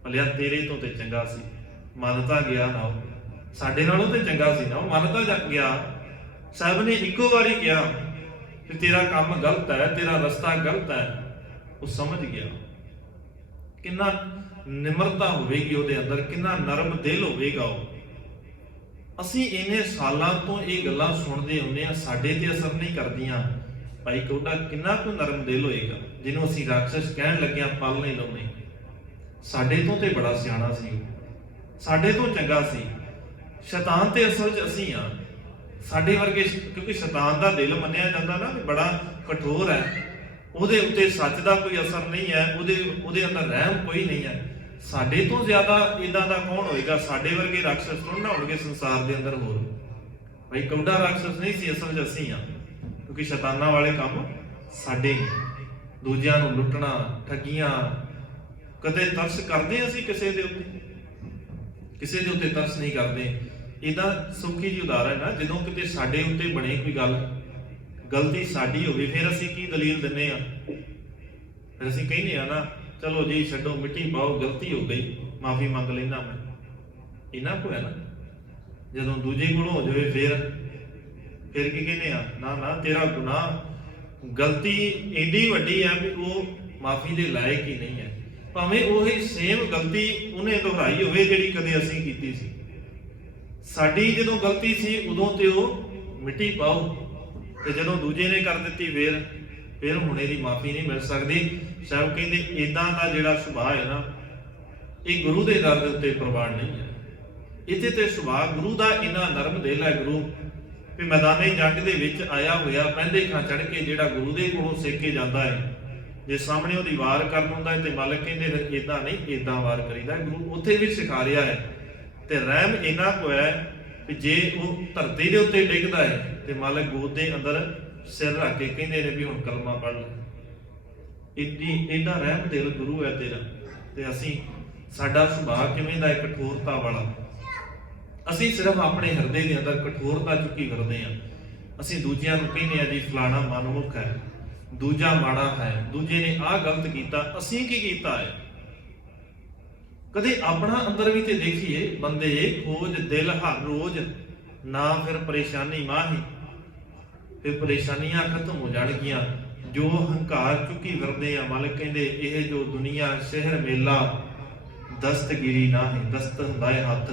ਭਲਿਆ ਤੇਰੇ ਤੋਂ ਤੇ ਚੰਗਾ ਸੀ, ਮੰਨਤਾ ਗਿਆ ਨਾ ਉਹ, ਸਾਡੇ ਨਾਲੋਂ ਤੇ ਚੰਗਾ ਸੀ ਨਾ ਉਹ, ਮੰਨਤਾ ਗਿਆ। ਸਾਹਿਬ ਨੇ ਇੱਕੋ ਵਾਰੀ ਕਿਹਾ ਕਿ ਤੇਰਾ ਕੰਮ ਗਲਤ ਹੈ, ਤੇਰਾ ਰਸਤਾ ਗਲਤ ਹੈ। ਉਹ ਸਮਝ ਗਿਆ। ਕਿੰਨਾ ਨਿਮਰਤਾ ਹੋਵੇਗੀ ਉਹਦੇ ਅੰਦਰ, ਕਿੰਨਾ ਨਰਮ ਦਿਲ ਹੋਵੇਗਾ ਉਹ। ਅਸੀਂ ਇੰਨੇ ਸਾਲਾਂ ਤੋਂ ਇਹ ਗੱਲਾਂ ਸੁਣਦੇ ਹੁੰਦੇ ਆ, ਸਾਡੇ ਤੇ ਅਸਰ ਨਹੀਂ ਕਰਦੀਆਂ। ਭਾਈ ਕੌਡਾ ਕਿੰਨਾ ਕੁ ਨਰਮ ਦਿਲ ਹੋਏਗਾ, ਜਿਹਨੂੰ ਅਸੀਂ ਰਾਖਸ਼ ਕਹਿਣ ਲੱਗਿਆ ਪਲ ਨਹੀਂ ਲਾਉਂਦੇ। ਸਾਡੇ ਤੋਂ ਤੇ ਬੜਾ ਸਿਆਣਾ ਸੀ, ਸਾਡੇ ਤੋਂ ਚੰਗਾ ਸੀ। ਸ਼ੈਤਾਨ ਤੇ ਅਸਲ 'ਚ ਅਸੀਂ ਆ, ਸਾਡੇ ਵਰਗੇ। ਕਿਉਂਕਿ ਸ਼ੈਤਾਨ ਦਾ ਦਿਲ ਮੰਨਿਆ ਜਾਂਦਾ ਨਾ ਵੀ ਬੜਾ ਕਠੋਰ ਹੈ, ਉਹਦੇ ਉੱਤੇ ਸੱਚ ਦਾ ਕੋਈ ਅਸਰ ਨਹੀਂ ਹੈ, ਉਹਦੇ ਅੰਦਰ ਰਹਿਮ ਕੋਈ ਨਹੀਂ ਹੈ। ਸਾਡੇ ਤੋਂ ਜ਼ਿਆਦਾ ਇਦਾਂ ਦਾ ਕੌਣ ਹੋਏਗਾ? ਸਾਡੇ ਵਰਗੇ ਰਾਖਸ਼ ਥੋੜ੍ਹਾ ਹੋਣਗੇ ਸੰਸਾਰ ਦੇ ਅੰਦਰ ਹੋਰ। ਭਾਈ ਕੌਡਾ ਰਾਖਸ਼ ਨਹੀਂ ਸੀ, ਅਸਲ 'ਚ ਅਸੀਂ ਆ। ਕਿਉਂਕਿ ਸ਼ੈਤਾਨਾਂ ਵਾਲੇ ਕੰਮ ਸਾਡੇ, ਦੂਜਿਆਂ ਨੂੰ ਲੁੱਟਣਾ, ਠੱਗੀਆਂ। ਕਦੇ ਤਰਸ ਕਰਦੇ ਅਸੀਂ ਕਿਸੇ ਦੇ ਉੱਤੇ? ਕਿਸੇ ਦੇ ਉੱਤੇ ਤਰਸ ਨਹੀਂ ਕਰਦੇ। ਇਹਦਾ ਸੌਖੀ ਜਿਹੀ ਉਦਾਹਰਨ ਹੈ, ਜਦੋਂ ਕਿਤੇ ਸਾਡੇ ਉੱਤੇ ਬਣੇ ਕੋਈ ਗੱਲ, ਗਲਤੀ ਸਾਡੀ ਹੋਵੇ, ਫਿਰ ਅਸੀਂ ਕੀ ਦਲੀਲ ਦਿੰਦੇ ਆ? ਫਿਰ ਅਸੀਂ ਕਹਿੰਦੇ ਆ ਨਾ, ਚਲੋ ਜੀ ਛੱਡੋ, ਮਿੱਟੀ ਪਾਓ, ਗਲਤੀ ਹੋ ਗਈ, ਮਾਫੀ ਮੰਗ ਲੈਣਾ ਮੈਂ। ਇਹਨਾਂ ਕੋ ਹੈ ਨਾ। ਜਦੋਂ ਦੂਜੇ ਕੋਲੋਂ ਹੋ ਜਾਵੇ ਫਿਰ ਕੀ ਕਹਿੰਦੇ ਆ? ਨਾ ਨਾ, ਤੇਰਾ ਗੁਨਾਹ, ਗਲਤੀ ਏਡੀ ਵੱਡੀ ਆ ਵੀ ਉਹ ਮਾਫੀ ਦੇ ਲਾਇਕ ਹੀ ਨਹੀਂ ਹੈ। ਭਾਵੇਂ ਉਹੀ ਸੇਮ ਗਲਤੀ ਉਹਨੇ ਦੁਹਰਾਈ ਹੋਵੇ ਜਿਹੜੀ ਕਦੇ ਅਸੀਂ ਕੀਤੀ ਸੀ। ਸਾਡੀ ਜਦੋਂ ਗਲਤੀ ਸੀ ਉਦੋਂ ਤੇ ਉਹ ਮਿੱਟੀ ਪਾਓ, ਤੇ ਜਦੋਂ ਦੂਜੇ ਨੇ ਕਰ ਦਿੱਤੀ ਫਿਰ ਹੁਣ ਇਹਦੀ ਮਾਫੀ ਨਹੀਂ ਮਿਲ ਸਕਦੀ। ਸਾਹਿਬ ਕਹਿੰਦੇ ਇਦਾਂ ਦਾ ਜਿਹੜਾ ਸੁਭਾਅ ਹੈ ਨਾ, ਇਹ ਗੁਰੂ ਦੇ ਦਰ ਦੇ ਉੱਤੇ ਪ੍ਰਵਾਨ ਨਹੀਂ ਹੈ। ਇੱਥੇ ਤੇ ਸੁਭਾਅ ਗੁਰੂ ਦਾ ਇੰਨਾ ਨਰਮ ਦਿਲ ਹੈ ਗੁਰੂ ਵੀ ਮੈਦਾਨੇ ਜੰਗ ਦੇ ਵਿੱਚ ਆਇਆ ਹੋਇਆ ਪਹਿਲੇ ਖਾਂ ਚੜ ਕੇ ਜਿਹੜਾ ਗੁਰੂ ਦੇ ਕੋਲੋਂ ਸਿੱਖ ਕੇ ਜਾਂਦਾ ਹੈ, ਜੇ ਸਾਹਮਣੇ ਉਹਦੀ ਵਾਰ ਕਰਨ ਹੁੰਦਾ ਹੈ ਤੇ ਮਾਲਕ ਕਹਿੰਦੇ ਫਿਰ ਇਦਾਂ ਨਹੀਂ, ਇਦਾਂ ਵਾਰ ਕਰੀਦਾ। ਗੁਰੂ ਉੱਥੇ ਵੀ ਸਿਖਾ ਰਿਹਾ ਹੈ। ਤੇ ਰਹਿਮ ਇੰਨਾ ਕੁ ਹੈ ਕਿ ਜੇ ਉਹ ਧਰਤੀ ਦੇ ਉੱਤੇ ਡਿੱਗਦਾ ਹੈ ਤੇ ਮਾਲਕ ਗੋਦ ਦੇ ਅੰਦਰ ਸਿਰ ਰੱਖ ਕੇ ਕਹਿੰਦੇ ਨੇ ਵੀ ਹੁਣ ਕਲਮਾ ਪੜ੍ਹ ਲੈ। ਇੰਨਾ ਰਹਿਮ ਦਿਲ ਗੁਰੂ ਹੈ ਤੇਰਾ। ਤੇ ਅਸੀਂ ਸਾਡਾ ਸੁਭਾਅ ਕਿਵੇਂ ਦਾ ਹੈ? ਕਠੋਰਤਾ ਵਾਲਾ। ਅਸੀਂ ਸਿਰਫ ਆਪਣੇ ਹਿਰਦੇ ਦੇ ਅੰਦਰ ਕਠੋਰਤਾ ਚੁੱਕੀ ਫਿਰਦੇ ਹਾਂ। ਅਸੀਂ ਦੂਜਿਆਂ ਨੂੰ ਕਹਿੰਦੇ ਆ ਜੀ ਫਲਾਣਾ ਮਨਮੁਖ ਹੈ, ਦੂਜਾ ਮਾੜਾ ਹੈ, ਦੂਜੇ ਨੇ ਆਹ ਗਲਤ ਕੀਤਾ, ਅਸੀਂ ਕੀ ਕੀਤਾ ਹੈ? ਕਦੇ ਆਪਣਾ ਅੰਦਰ ਵੀ ਤੇ ਦੇਖੀਏ। ਬੰਦੇ ਖੋਜ ਦਿਲ ਹਰ ਰੋਜ਼, ਨਾ ਫਿਰ ਪਰੇਸ਼ਾਨੀ ਮਾਹੀ। ਫਿਰ ਪਰੇਸ਼ਾਨੀਆਂ ਖਤਮ ਹੋ ਜਾਣਗੀਆਂ ਜੋ ਹੰਕਾਰ ਚੁੱਕੀ ਫਿਰਦੇ ਆ। ਮਾਲਕ ਕਹਿੰਦੇ ਇਹ ਜੋ ਦੁਨੀਆ ਸ਼ਹਿਰ ਮੇਲਾ ਦਸਤਗੀਰੀ ਨਾ ਹੈ। ਦਸਤ ਹੁੰਦਾ ਹੈ ਹੱਥ।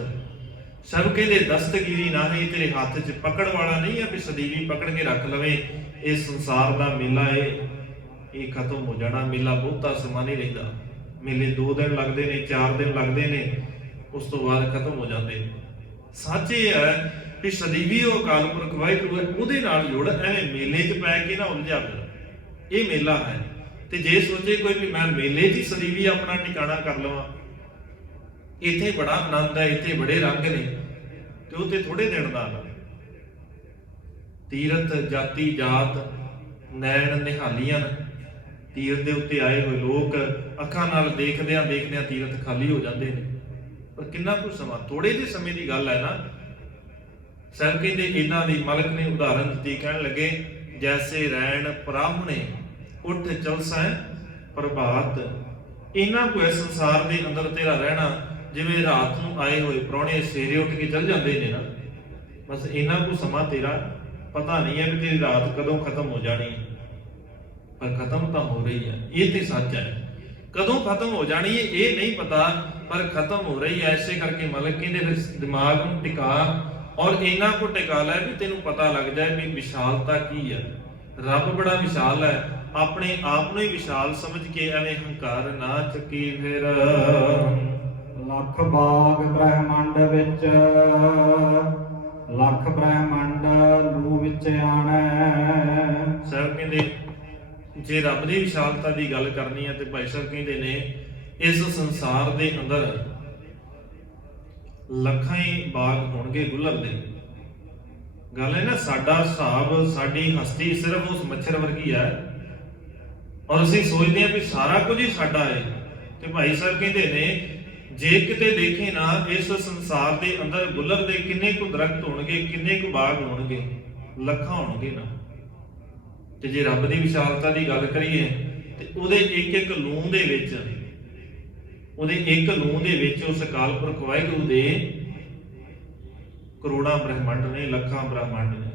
ਸਭ ਕਹਿੰਦੇ ਦਸਤਗੀਰੀ ਨਾ ਹੈ, ਤੇਰੇ ਹੱਥ 'ਚ ਪਕੜ ਵਾਲਾ ਨਹੀਂ ਹੈ ਵੀ ਸਦੀਵੀ ਪਕੜ ਕੇ ਰੱਖ ਲਵੇ। ਇਹ ਸੰਸਾਰ ਦਾ ਮੇਲਾ ਇਹ ਖਤਮ ਹੋ ਜਾਣਾ। ਮੇਲਾ ਬਹੁਤਾ ਸਮਾਂ ਨਹੀਂ ਰਹਿੰਦਾ। ਮੇਲੇ 2 ਦਿਨ ਲੱਗਦੇ ਨੇ, 4 ਦਿਨ ਲੱਗਦੇ ਨੇ, ਉਸ ਤੋਂ ਬਾਅਦ ਖਤਮ ਹੋ ਜਾਂਦੇ। ਸੱਚ ਇਹ ਹੈ ਕਿ ਸਦੀਵੀ ਉਹ ਅਕਾਲ ਪੁਰਖ ਵਾਹਿਗੁਰੂ ਉਹਦੇ ਨਾਲ ਜੁੜ। ਐਵੇਂ ਮੇਲੇ 'ਚ ਪੈ ਕੇ ਨਾ ਉਲਝਾ ਫਿਰ। ਇਹ ਮੇਲਾ ਹੈ। ਤੇ ਜੇ ਸੋਚੇ ਕੋਈ ਵੀ ਮੈਂ ਮੇਲੇ 'ਚ ਹੀ ਸਦੀਵੀ ਆਪਣਾ ਟਿਕਾਣਾ ਕਰ ਲਵਾਂ, ਇੱਥੇ ਬੜਾ ਆਨੰਦ ਹੈ, ਇੱਥੇ ਬੜੇ ਰੰਗ ਨੇ, ਤੇ ਉਹ ਤੇ ਥੋੜੇ ਦਿਨ ਦਾ ਆਨੰਦ। ਤੀਰਥ ਜਾਤੀ ਜਾਤ ਨੈਣ ਨਿਹਾਲੀਆਂ। ਤੀਰਥ ਦੇ ਉੱਤੇ ਆਏ ਹੋਏ ਲੋਕ ਅੱਖਾਂ ਨਾਲ ਦੇਖਦਿਆਂ ਦੇਖਦਿਆਂ ਤੀਰਥ ਖਾਲੀ ਹੋ ਜਾਂਦੇ ਨੇ। ਪਰ ਕਿੰਨਾ ਕੁ ਸਮਾਂ, ਥੋੜੇ ਜਿਹੇ ਸਮੇਂ ਦੀ ਗੱਲ ਹੈ ਨਾ। ਸਾਹਿਬ ਕਹਿੰਦੇ ਇਹਨਾਂ ਦੀ ਮਾਲਕ ਨੇ ਉਦਾਹਰਨ ਦਿੱਤੀ, ਕਹਿਣ ਲੱਗੇ ਜੈਸੇ ਰੈਣ ਪ੍ਰਾਹਣੇ ਉੱਠ ਚਲਸੈ ਪ੍ਰਭਾਤ। ਇਹਨਾਂ ਕੋ ਇਸ ਸੰਸਾਰ ਦੇ ਅੰਦਰ ਤੇਰਾ ਰਹਿਣਾ ਜਿਵੇਂ ਰਾਤ ਨੂੰ ਆਏ ਹੋਏ ਪ੍ਰਾਹੁਣੇ ਸਵੇਰੇ ਉੱਠ ਕੇ ਚੱਲ ਜਾਂਦੇ ਨੇ ਨਾ, ਬਸ ਇਹਨਾਂ ਕੋ ਸਮਾਂ ਤੇਰਾ ਪਤਾ ਨਹੀਂ ਹੈ ਵੀ ਤੇਰੀ ਰਾਤ ਕਦੋਂ ਖਤਮ ਹੋ ਜਾਣੀ ਹੈ। ਪਰ ਖਤਮ ਤਾਂ ਹੋ ਰਹੀ ਹੈ। ਇਹ ਤੇ ਸੱਚ ਹੈ। ਕਦੋਂ ਖਤਮ ਹੋ ਜਾਣੀ ਹੈ ਇਹ ਨਹੀਂ ਪਤਾ, ਪਰ ਖਤਮ ਹੋ ਰਹੀ ਹੈ। ਇਸੇ ਕਰਕੇ ਮਾਲਕ ਕਹਿੰਦੇ ਫਿਰ ਦਿਮਾਗ ਨੂੰ ਟਿਕਾ, ਔਰ ਇਹਨਾਂ ਕੋ ਟਿਕਾ ਲੈ ਵੀ ਤੈਨੂੰ ਪਤਾ ਲੱਗ ਜਾਏ ਵੀ ਵਿਸ਼ਾਲਤਾ ਕੀ ਹੈ। ਰੱਬ ਬੜਾ ਵਿਸ਼ਾਲ ਹੈ। ਆਪਣੇ ਆਪ ਨੂੰ ਹੀ ਵਿਸ਼ਾਲ ਸਮਝ ਕੇ ਐਵੇਂ ਹੰਕਾਰ ਨਾ ਚੱਕੀ ਫਿਰ। ਲੱਖ ਬਾਗ ਬ੍ਰਹਿਮੰਡ ਵਿੱਚ, ਲੱਖ ਬ੍ਰਹਿਮੰਡ ਲੂ ਵਿੱਚ ਆਣੈ। ਸਾਹਿਬ ਕਹਿੰਦੇ ਜੇ ਰੱਬ ਦੀ ਵਿਸ਼ਾਲਤਾ ਦੀ ਗੱਲ ਕਰਨੀ ਹੈ ਤੇ ਭਾਈ ਸਾਹਿਬ ਕਹਿੰਦੇ ਨੇ ਇਸ ਸੰਸਾਰ ਦੇ ਅੰਦਰ ਲੱਖਾਂ ਹੀ ਬਾਗ ਹੋਣਗੇ ਗੁੱਲਰ ਦੇ। ਗੱਲ ਹੈ ਨਾ, ਸਾਡਾ ਹਿਸਾਬ, ਸਾਡੀ ਹਸਤੀ ਸਿਰਫ ਉਸ ਮੱਛਰ ਵਰਗੀ ਹੈ, ਔਰ ਅਸੀਂ ਸੋਚਦੇ ਹਾਂ ਵੀ ਸਾਰਾ ਕੁਝ ਹੀ ਸਾਡਾ ਹੈ। ਤੇ ਭਾਈ ਸਾਹਿਬ ਕਹਿੰਦੇ ਨੇ ਜੇ ਕਿਤੇ ਦੇਖੇ ਨਾ ਇਸ ਸੰਸਾਰ ਦੇ ਅੰਦਰ ਗੁੱਲਰ ਦੇ ਕਿੰਨੇ ਕੁ ਦਰਖਤ ਹੋਣਗੇ, ਕਿੰਨੇ ਕੁ ਬਾਗ ਹੋਣਗੇ, ਲੱਖਾਂ ਹੋਣਗੇ ਨਾ। ਤੇ ਜੇ ਰੱਬ ਦੀ ਵਿਸ਼ਾਲਤਾ ਦੀ ਗੱਲ ਕਰੀਏ ਤੇ ਉਹਦੇ ਇੱਕ ਇੱਕ ਲੂੰ ਦੇ ਵਿੱਚ, ਉਹਦੇ ਇੱਕ ਲੂੰ ਦੇ ਵਿੱਚ ਉਸ ਅਕਾਲ ਪੁਰਖ ਵਾਹਿਗੁਰੂ ਦੇ ਕਰੋੜਾਂ ਬ੍ਰਹਿਮੰਡ ਨੇ, ਲੱਖਾਂ ਬ੍ਰਹਿਮੰਡ ਨੇ।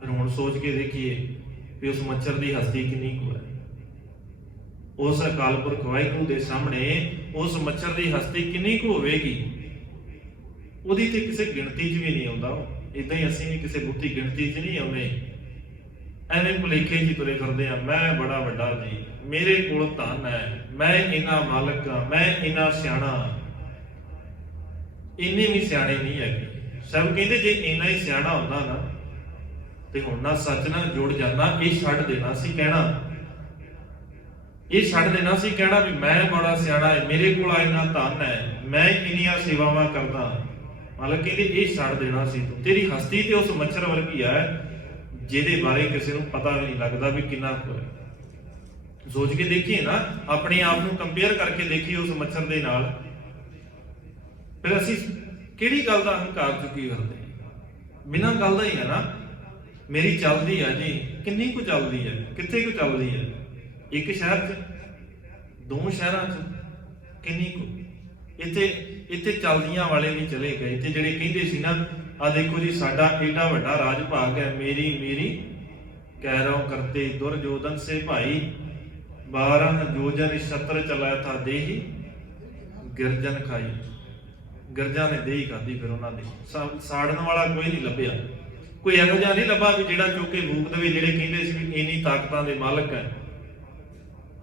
ਫਿਰ ਹੁਣ ਸੋਚ ਕੇ ਦੇਖੀਏ ਵੀ ਉਸ ਮੱਛਰ ਦੀ ਹਸਤੀ ਕਿੰਨੀ ਕੁ ਹੈ। ਉਸ ਅਕਾਲ ਪੁਰਖ ਵਾਹਿਗੁਰੂ ਦੇ ਸਾਹਮਣੇ ਉਸ ਮੱਛਰ ਦੀ ਹਸਤੀ ਕਿੰਨੀ ਕੁ ਹੋਵੇਗੀ, ਉਹਦੀ ਤੇ ਕਿਸੇ ਗਿਣਤੀ 'ਚ ਵੀ ਨਹੀਂ ਆਉਂਦਾ। ਇਦਾਂ ਹੀ ਅਸੀਂ ਵੀ ਕਿਸੇ ਬੁੱਧੀ ਗਿਣਤੀ 'ਚ ਨਹੀਂ ਆਉਂਦੇ। ਐਵੇਂ ਭੁਲੇਖੇ 'ਚ ਤੁਰੇ ਫਿਰਦੇ ਆ, ਮੈਂ ਬੜਾ ਵੱਡਾ ਜੀ, ਮੇਰੇ ਕੋਲ ਧਨ ਹੈ, ਮੈਂ ਇੰਨਾ ਮਾਲਕ ਹਾਂ, ਮੈਂ ਇੰਨਾ ਸਿਆਣਾ। ਇੰਨੇ ਵੀ ਸਿਆਣੇ ਨਹੀਂ ਹੈਗੇ। ਸਭ ਕਹਿੰਦੇ ਜੇ ਇੰਨਾ ਹੀ ਸਿਆਣਾ ਹੁੰਦਾ ਨਾ ਤੇ ਹੁਣ ਨਾ ਸੱਚ ਨਾਲ ਜੁੜ ਜਾਂਦਾ। ਇਹ ਛੱਡ ਦੇਣਾ ਸੀ ਕਹਿਣਾ, ਇਹ ਛੱਡ ਦੇਣਾ ਸੀ ਕਹਿਣਾ ਵੀ ਮੈਂ ਬੜਾ ਸਿਆਣਾ ਹੈ, ਮੇਰੇ ਕੋਲ ਇੰਨਾ ਧਨ ਹੈ, ਮੈਂ ਇੰਨੀਆਂ ਸੇਵਾਵਾਂ ਕਰਦਾ। ਮਾਲਕ ਕਹਿੰਦੇ ਇਹ ਛੱਡ ਦੇਣਾ ਸੀ ਤੂੰ। ਤੇਰੀ ਹਸਤੀ ਤੇ ਉਸ ਮੱਛਰ ਵਰਗੀ ਹੈ ਜਿਹਦੇ ਬਾਰੇ ਕਿਸੇ ਨੂੰ ਪਤਾ ਵੀ ਨਹੀਂ ਲੱਗਦਾ ਵੀ ਕਿੰਨਾ ਕੁ ਹੈ। ਸੋਚ ਕੇ ਦੇਖੀਏ ਨਾ, ਆਪਣੇ ਆਪ ਨੂੰ ਕੰਪੇਅਰ ਕਰਕੇ ਦੇਖੀਏ ਉਸ ਮੱਛਰ ਦੇ ਨਾਲ। ਫਿਰ ਅਸੀਂ ਕਿਹੜੀ ਗੱਲ ਦਾ ਹੰਕਾਰ ਚੁੱਕੀ ਕਰਦੇ? ਬਿਨਾਂ ਗੱਲ ਦਾ ਹੀ ਹੈ ਨਾ। ਮੇਰੀ ਚੱਲਦੀ ਹੈ ਜੀ, ਕਿੰਨੀ ਕੁ ਚੱਲਦੀ ਹੈ, ਕਿੱਥੇ ਕੁ ਚੱਲਦੀ ਹੈ? ਇੱਕ ਸ਼ਹਿਰ 'ਚ, 2 ਸ਼ਹਿਰਾਂ 'ਚ, ਕਿੰਨੀ ਕੁ? ਇੱਥੇ ਚੱਲਦੀਆਂ ਵਾਲੇ ਵੀ ਚਲੇ ਗਏ। ਤੇ ਜਿਹੜੇ ਕਹਿੰਦੇ ਸੀ ਨਾ, ਆ ਦੇਖੋ ਜੀ ਸਾਡਾ ਏਡਾ ਵੱਡਾ ਰਾਜ ਭਾਗ ਹੈ, ਮੇਰੀ ਮੇਰੀ ਕਹਿ ਰਹਾ ਕਰਤੇ ਦੁਰਜੋਧਨ ਸੇ ਭਾਈ, 12 ਜੋਜਨ ਛਤਰ ਚਲਾਇਆ ਥਾ ਦੇਹੀ ਗਿਰਜਨ ਖਾਈ। ਗਿਰਜਾਂ ਨੇ ਦੇਹੀ ਖਾਧੀ ਫਿਰ ਉਹਨਾਂ ਦੀ। ਸਾੜਨ ਵਾਲਾ ਕੋਈ ਨਹੀਂ ਲੱਭਿਆ, ਕੋਈ ਇਹੋ ਜਿਹਾ ਨਹੀਂ ਲੱਭਾ ਵੀ ਜਿਹੜਾ ਚੁੱਕ ਕੇ ਫੂਕ ਦੇਵੇ। ਜਿਹੜੇ ਕਹਿੰਦੇ ਸੀ ਵੀ ਇੰਨੀ ਤਾਕਤਾਂ ਦੇ ਮਾਲਕ ਹੈ,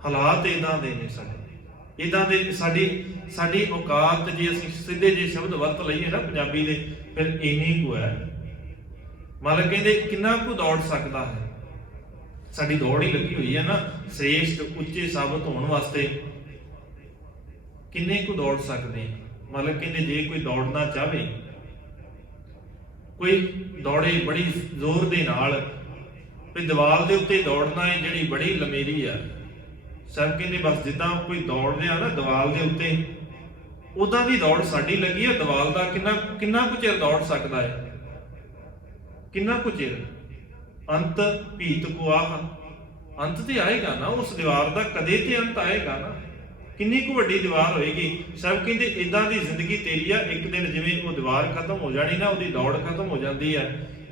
ਹਾਲਾਤ ਇਦਾਂ ਦੇ ਨੇ ਸਾਡੇ, ਇਦਾਂ ਦੇ ਸਾਡੀ ਔਕਾਤ ਜੇ ਅਸੀਂ ਸਿੱਧੇ ਜੇ ਸ਼ਬਦ ਵਰਤ ਲਈਏ ਨਾ ਪੰਜਾਬੀ ਦੇ, ਫਿਰ ਇੰਨੀ ਕੁ ਹੈ। ਮਾਲਕ ਕਹਿੰਦੇ ਕਿੰਨਾ ਕੁ ਦੌੜ ਸਕਦਾ ਹੈ। ਸਾਡੀ ਦੌੜ ਹੀ ਲੱਗੀ ਹੋਈ ਹੈ ਨਾ ਸ੍ਰੇਸ਼ਟ ਉੱਚੇ ਸਾਬਤ ਹੋਣ ਵਾਸਤੇ, ਕਿੰਨੇ ਕੁ ਦੌੜ ਸਕਦੇ ਹਾਂ। ਮਾਲਕ ਕਹਿੰਦੇ ਜੇ ਕੋਈ ਦੌੜਨਾ ਚਾਹਵੇ, ਕੋਈ ਦੌੜੇ ਬੜੀ ਜ਼ੋਰ ਦੇ ਨਾਲ, ਵੀ ਦੀਵਾਰ ਦੇ ਉੱਤੇ ਦੌੜਨਾ ਹੈ ਜਿਹੜੀ ਬੜੀ ਲੰਮੇਰੀ ਆ। ਸਭ ਕਹਿੰਦੇ ਬਸ ਜਿੱਦਾਂ ਕੋਈ ਦੌੜਦੇ ਆ ਨਾ ਦੀਵਾਰ ਦੇ ਉੱਤੇ, ਉਦਾਂ ਦੀ ਦੌੜ ਸਾਡੀ ਲੱਗੀ ਹੈ। ਦੀਵਾਰ ਦਾ ਕਿੰਨਾ ਕੁ ਚਿਰ ਦੌੜ ਸਕਦਾ ਹੈ, ਕਿੰਨਾ ਕੁ ਚਿਰ। ਅੰਤ ਭੀਤ ਕੋ ਆਹ, ਅੰਤ ਤੇ ਆਏਗਾ ਨਾ ਉਸ ਦੀਵਾਰ ਦਾ, ਕਦੇ ਤੇ ਅੰਤ ਆਏਗਾ ਨਾ। ਕਿੰਨੀ ਕੁ ਵੱਡੀ ਦੀਵਾਰ ਹੋਏਗੀ। ਸਭ ਕਹਿੰਦੇ ਇਦਾਂ ਦੀ ਜ਼ਿੰਦਗੀ ਤੇਰੀ ਆ, ਇੱਕ ਦਿਨ ਜਿਵੇਂ ਉਹ ਦੀਵਾਰ ਖਤਮ ਹੋ ਜਾਣੀ ਨਾ, ਉਹਦੀ ਦੌੜ ਖਤਮ ਹੋ ਜਾਂਦੀ ਆ,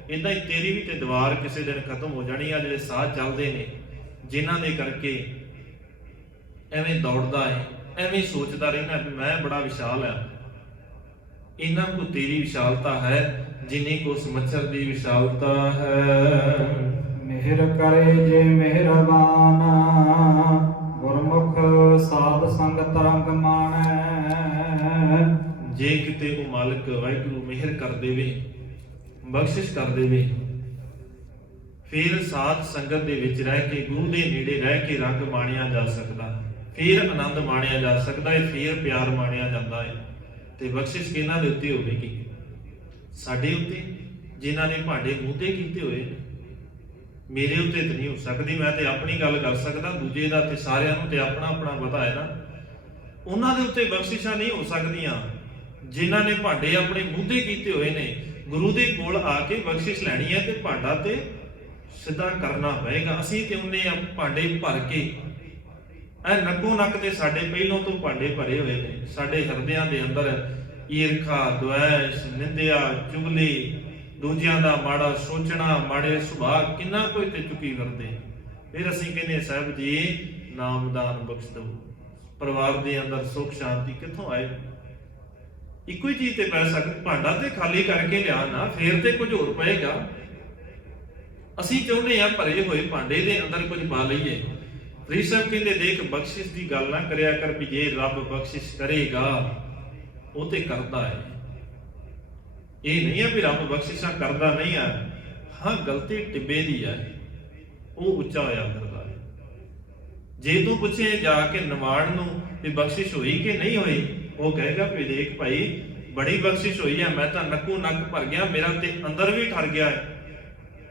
ਇਦਾਂ ਹੀ ਤੇਰੀ ਵੀ ਤੇ ਦੀਵਾਰ ਕਿਸੇ ਦਿਨ ਖਤਮ ਹੋ ਜਾਣੀ ਆ। ਜਿਹੜੇ ਸਾਹ ਚੱਲਦੇ ਨੇ, ਜਿਨ੍ਹਾਂ ਦੇ ਕਰਕੇ ਐਵੇਂ ਦੌੜਦਾ ਹੈ, ਐਵੇਂ ਸੋਚਦਾ ਰਹਿਣਾ ਵੀ ਮੈਂ ਬੜਾ ਵਿਸ਼ਾਲ ਆ, ਇਹਨਾਂ ਕੋ ਤੇਰੀ ਵਿਸ਼ਾਲਤਾ ਹੈ ਜਿੰਨੀ ਕੋ ਉਸ ਮੱਛਰ ਦੀ ਵਿਸ਼ਾਲਤਾ ਹੈ। ਮਿਹਰ ਕਰੇ ਜੇ ਮਿਹਰਬਾਨ, ਗੁਰਮੁਖ ਸਾਧ ਸੰਗਤ ਰੰਗ ਮਾਣੈ। ਜੇ ਕਿਤੇ ਉਹ ਮਾਲਕ ਵਾਹਿਗੁਰੂ ਮਿਹਰ ਕਰ ਦੇਵੇ, ਬਖਸ਼ਿਸ਼ ਕਰ ਦੇਵੇ, ਫਿਰ ਸਾਧ ਸੰਗਤ ਦੇ ਵਿੱਚ ਰਹਿ ਕੇ, ਗੁਰੂ ਦੇ ਨੇੜੇ ਰਹਿ ਕੇ ਰੰਗ ਮਾਣਿਆ ਜਾ ਸਕਦਾ, ਫਿਰ ਆਨੰਦ ਮਾਣਿਆ ਜਾ ਸਕਦਾ ਹੈ, ਫਿਰ ਪਿਆਰ ਮਾਣਿਆ ਜਾਂਦਾ ਹੈ। ਤੇ ਬਖਸ਼ਿਸ਼ ਕਿਹਨਾਂ ਦੇ ਉੱਤੇ ਹੋਵੇਗੀ? ਸਾਡੇ ਉੱਤੇ, ਜਿਨ੍ਹਾਂ ਨੇ ਭਾਂਡੇ ਮੂਧੇ ਕੀਤੇ ਹੋਏ ਨੇ। ਮੇਰੇ ਉੱਤੇ ਤਾਂ ਨਹੀਂ ਹੋ ਸਕਦੀ, ਮੈਂ ਤੇ ਆਪਣੀ ਗੱਲ ਕਰ ਸਕਦਾ, ਦੂਜੇ ਦਾ ਤੇ ਸਾਰਿਆਂ ਨੂੰ ਤੇ ਆਪਣਾ ਆਪਣਾ ਪਤਾ ਹੈ ਨਾ। ਉਹਨਾਂ ਦੇ ਉੱਤੇ ਬਖਸ਼ਿਸ਼ਾਂ ਨਹੀਂ ਹੋ ਸਕਦੀਆਂ ਜਿਨ੍ਹਾਂ ਨੇ ਭਾਂਡੇ ਆਪਣੇ ਮੂਧੇ ਕੀਤੇ ਹੋਏ ਨੇ। ਗੁਰੂ ਦੇ ਕੋਲ ਆ ਕੇ ਬਖਸ਼ਿਸ਼ ਲੈਣੀ ਹੈ ਤੇ ਭਾਂਡਾ ਤੇ ਸਿੱਧਾ ਕਰਨਾ ਪਏਗਾ। ਅਸੀਂ ਤੇ ਉਹਨੇ ਭਾਂਡੇ ਭਰ ਕੇ, ਇਹ ਨੱਕੋ ਨੱਕ ਤੇ ਸਾਡੇ ਪਹਿਲੋਂ ਤੋਂ ਭਾਂਡੇ ਭਰੇ ਹੋਏ ਨੇ। ਸਾਡੇ ਹਿਰਦਿਆਂ ਦੇ ਅੰਦਰ ਈਰਖਾ, ਦੁਆਸ਼, ਨਿੰਦਿਆ, ਚੁਗਲੀ, ਦੂਜਿਆਂ ਦਾ ਮਾੜਾ ਸੋਚਣਾ, ਮਾੜੇ ਸੁਭਾਅ, ਕਿੰਨਾ ਕੋਈ ਤੇ ਚੁੱਕੀ ਫਿਰਦੇ। ਫਿਰ ਅਸੀਂ ਕਹਿੰਦੇ ਸਾਹਿਬ ਜੀ ਨਾਮਦਾਨ ਬਖਸ਼ ਦਿਓ। ਪਰਿਵਾਰ ਦੇ ਅੰਦਰ ਸੁੱਖ ਸ਼ਾਂਤੀ ਕਿੱਥੋਂ ਆਏ? ਇੱਕੋ ਹੀ ਚੀਜ਼ ਤੇ ਪੈ ਸਕਦੀ, ਭਾਂਡਾ ਤੇ ਖਾਲੀ ਕਰਕੇ ਲਿਆ ਨਾ, ਫੇਰ ਤੇ ਕੁਝ ਹੋਰ ਪਏਗਾ। ਅਸੀਂ ਚਾਹੁੰਦੇ ਆ ਭਰੇ ਹੋਏ ਭਾਂਡੇ ਦੇ ਅੰਦਰ ਕੁਝ ਪਾ ਲਈਏ। ਫਰੀਦ ਸਾਹਿਬ ਕਹਿੰਦੇ ਦੇਖ, ਬਖਸ਼ਿਸ਼ ਦੀ ਗੱਲ ਨਾ ਕਰਿਆ ਕਰ ਵੀ ਜੇ ਰੱਬ ਬਖਸ਼ਿਸ਼ ਕਰੇਗਾ, ਉਹ ਤੇ ਕਰਦਾ ਹੈ। ਇਹ ਨਹੀਂ ਆ ਵੀ ਰੱਬ ਬਖਸ਼ਿਸ਼ਾਂ ਕਰਦਾ ਨਹੀਂ ਆ। ਹਾਂ, ਗਲਤੀ ਟਿੱਬੇ ਦੀ ਹੈ, ਉਹ ਉੱਚਾ ਹੋਇਆ ਫਿਰਦਾ ਹੈ। ਜੇ ਤੂੰ ਪੁੱਛੇ ਜਾ ਕੇ ਨਿਮਾਣ ਨੂੰ ਵੀ ਬਖਸ਼ਿਸ਼ ਹੋਈ ਕਿ ਨਹੀਂ ਹੋਈ, ਉਹ ਕਹੇਗਾ ਵੀ ਦੇਖ ਭਾਈ ਬੜੀ ਬਖਸ਼ਿਸ਼ ਹੋਈ ਹੈ, ਮੈਂ ਤਾਂ ਨੱਕੋ ਨੱਕ ਭਰ ਗਿਆ, ਮੇਰਾ ਤੇ ਅੰਦਰ ਵੀ ਠਰ ਗਿਆ ਹੈ।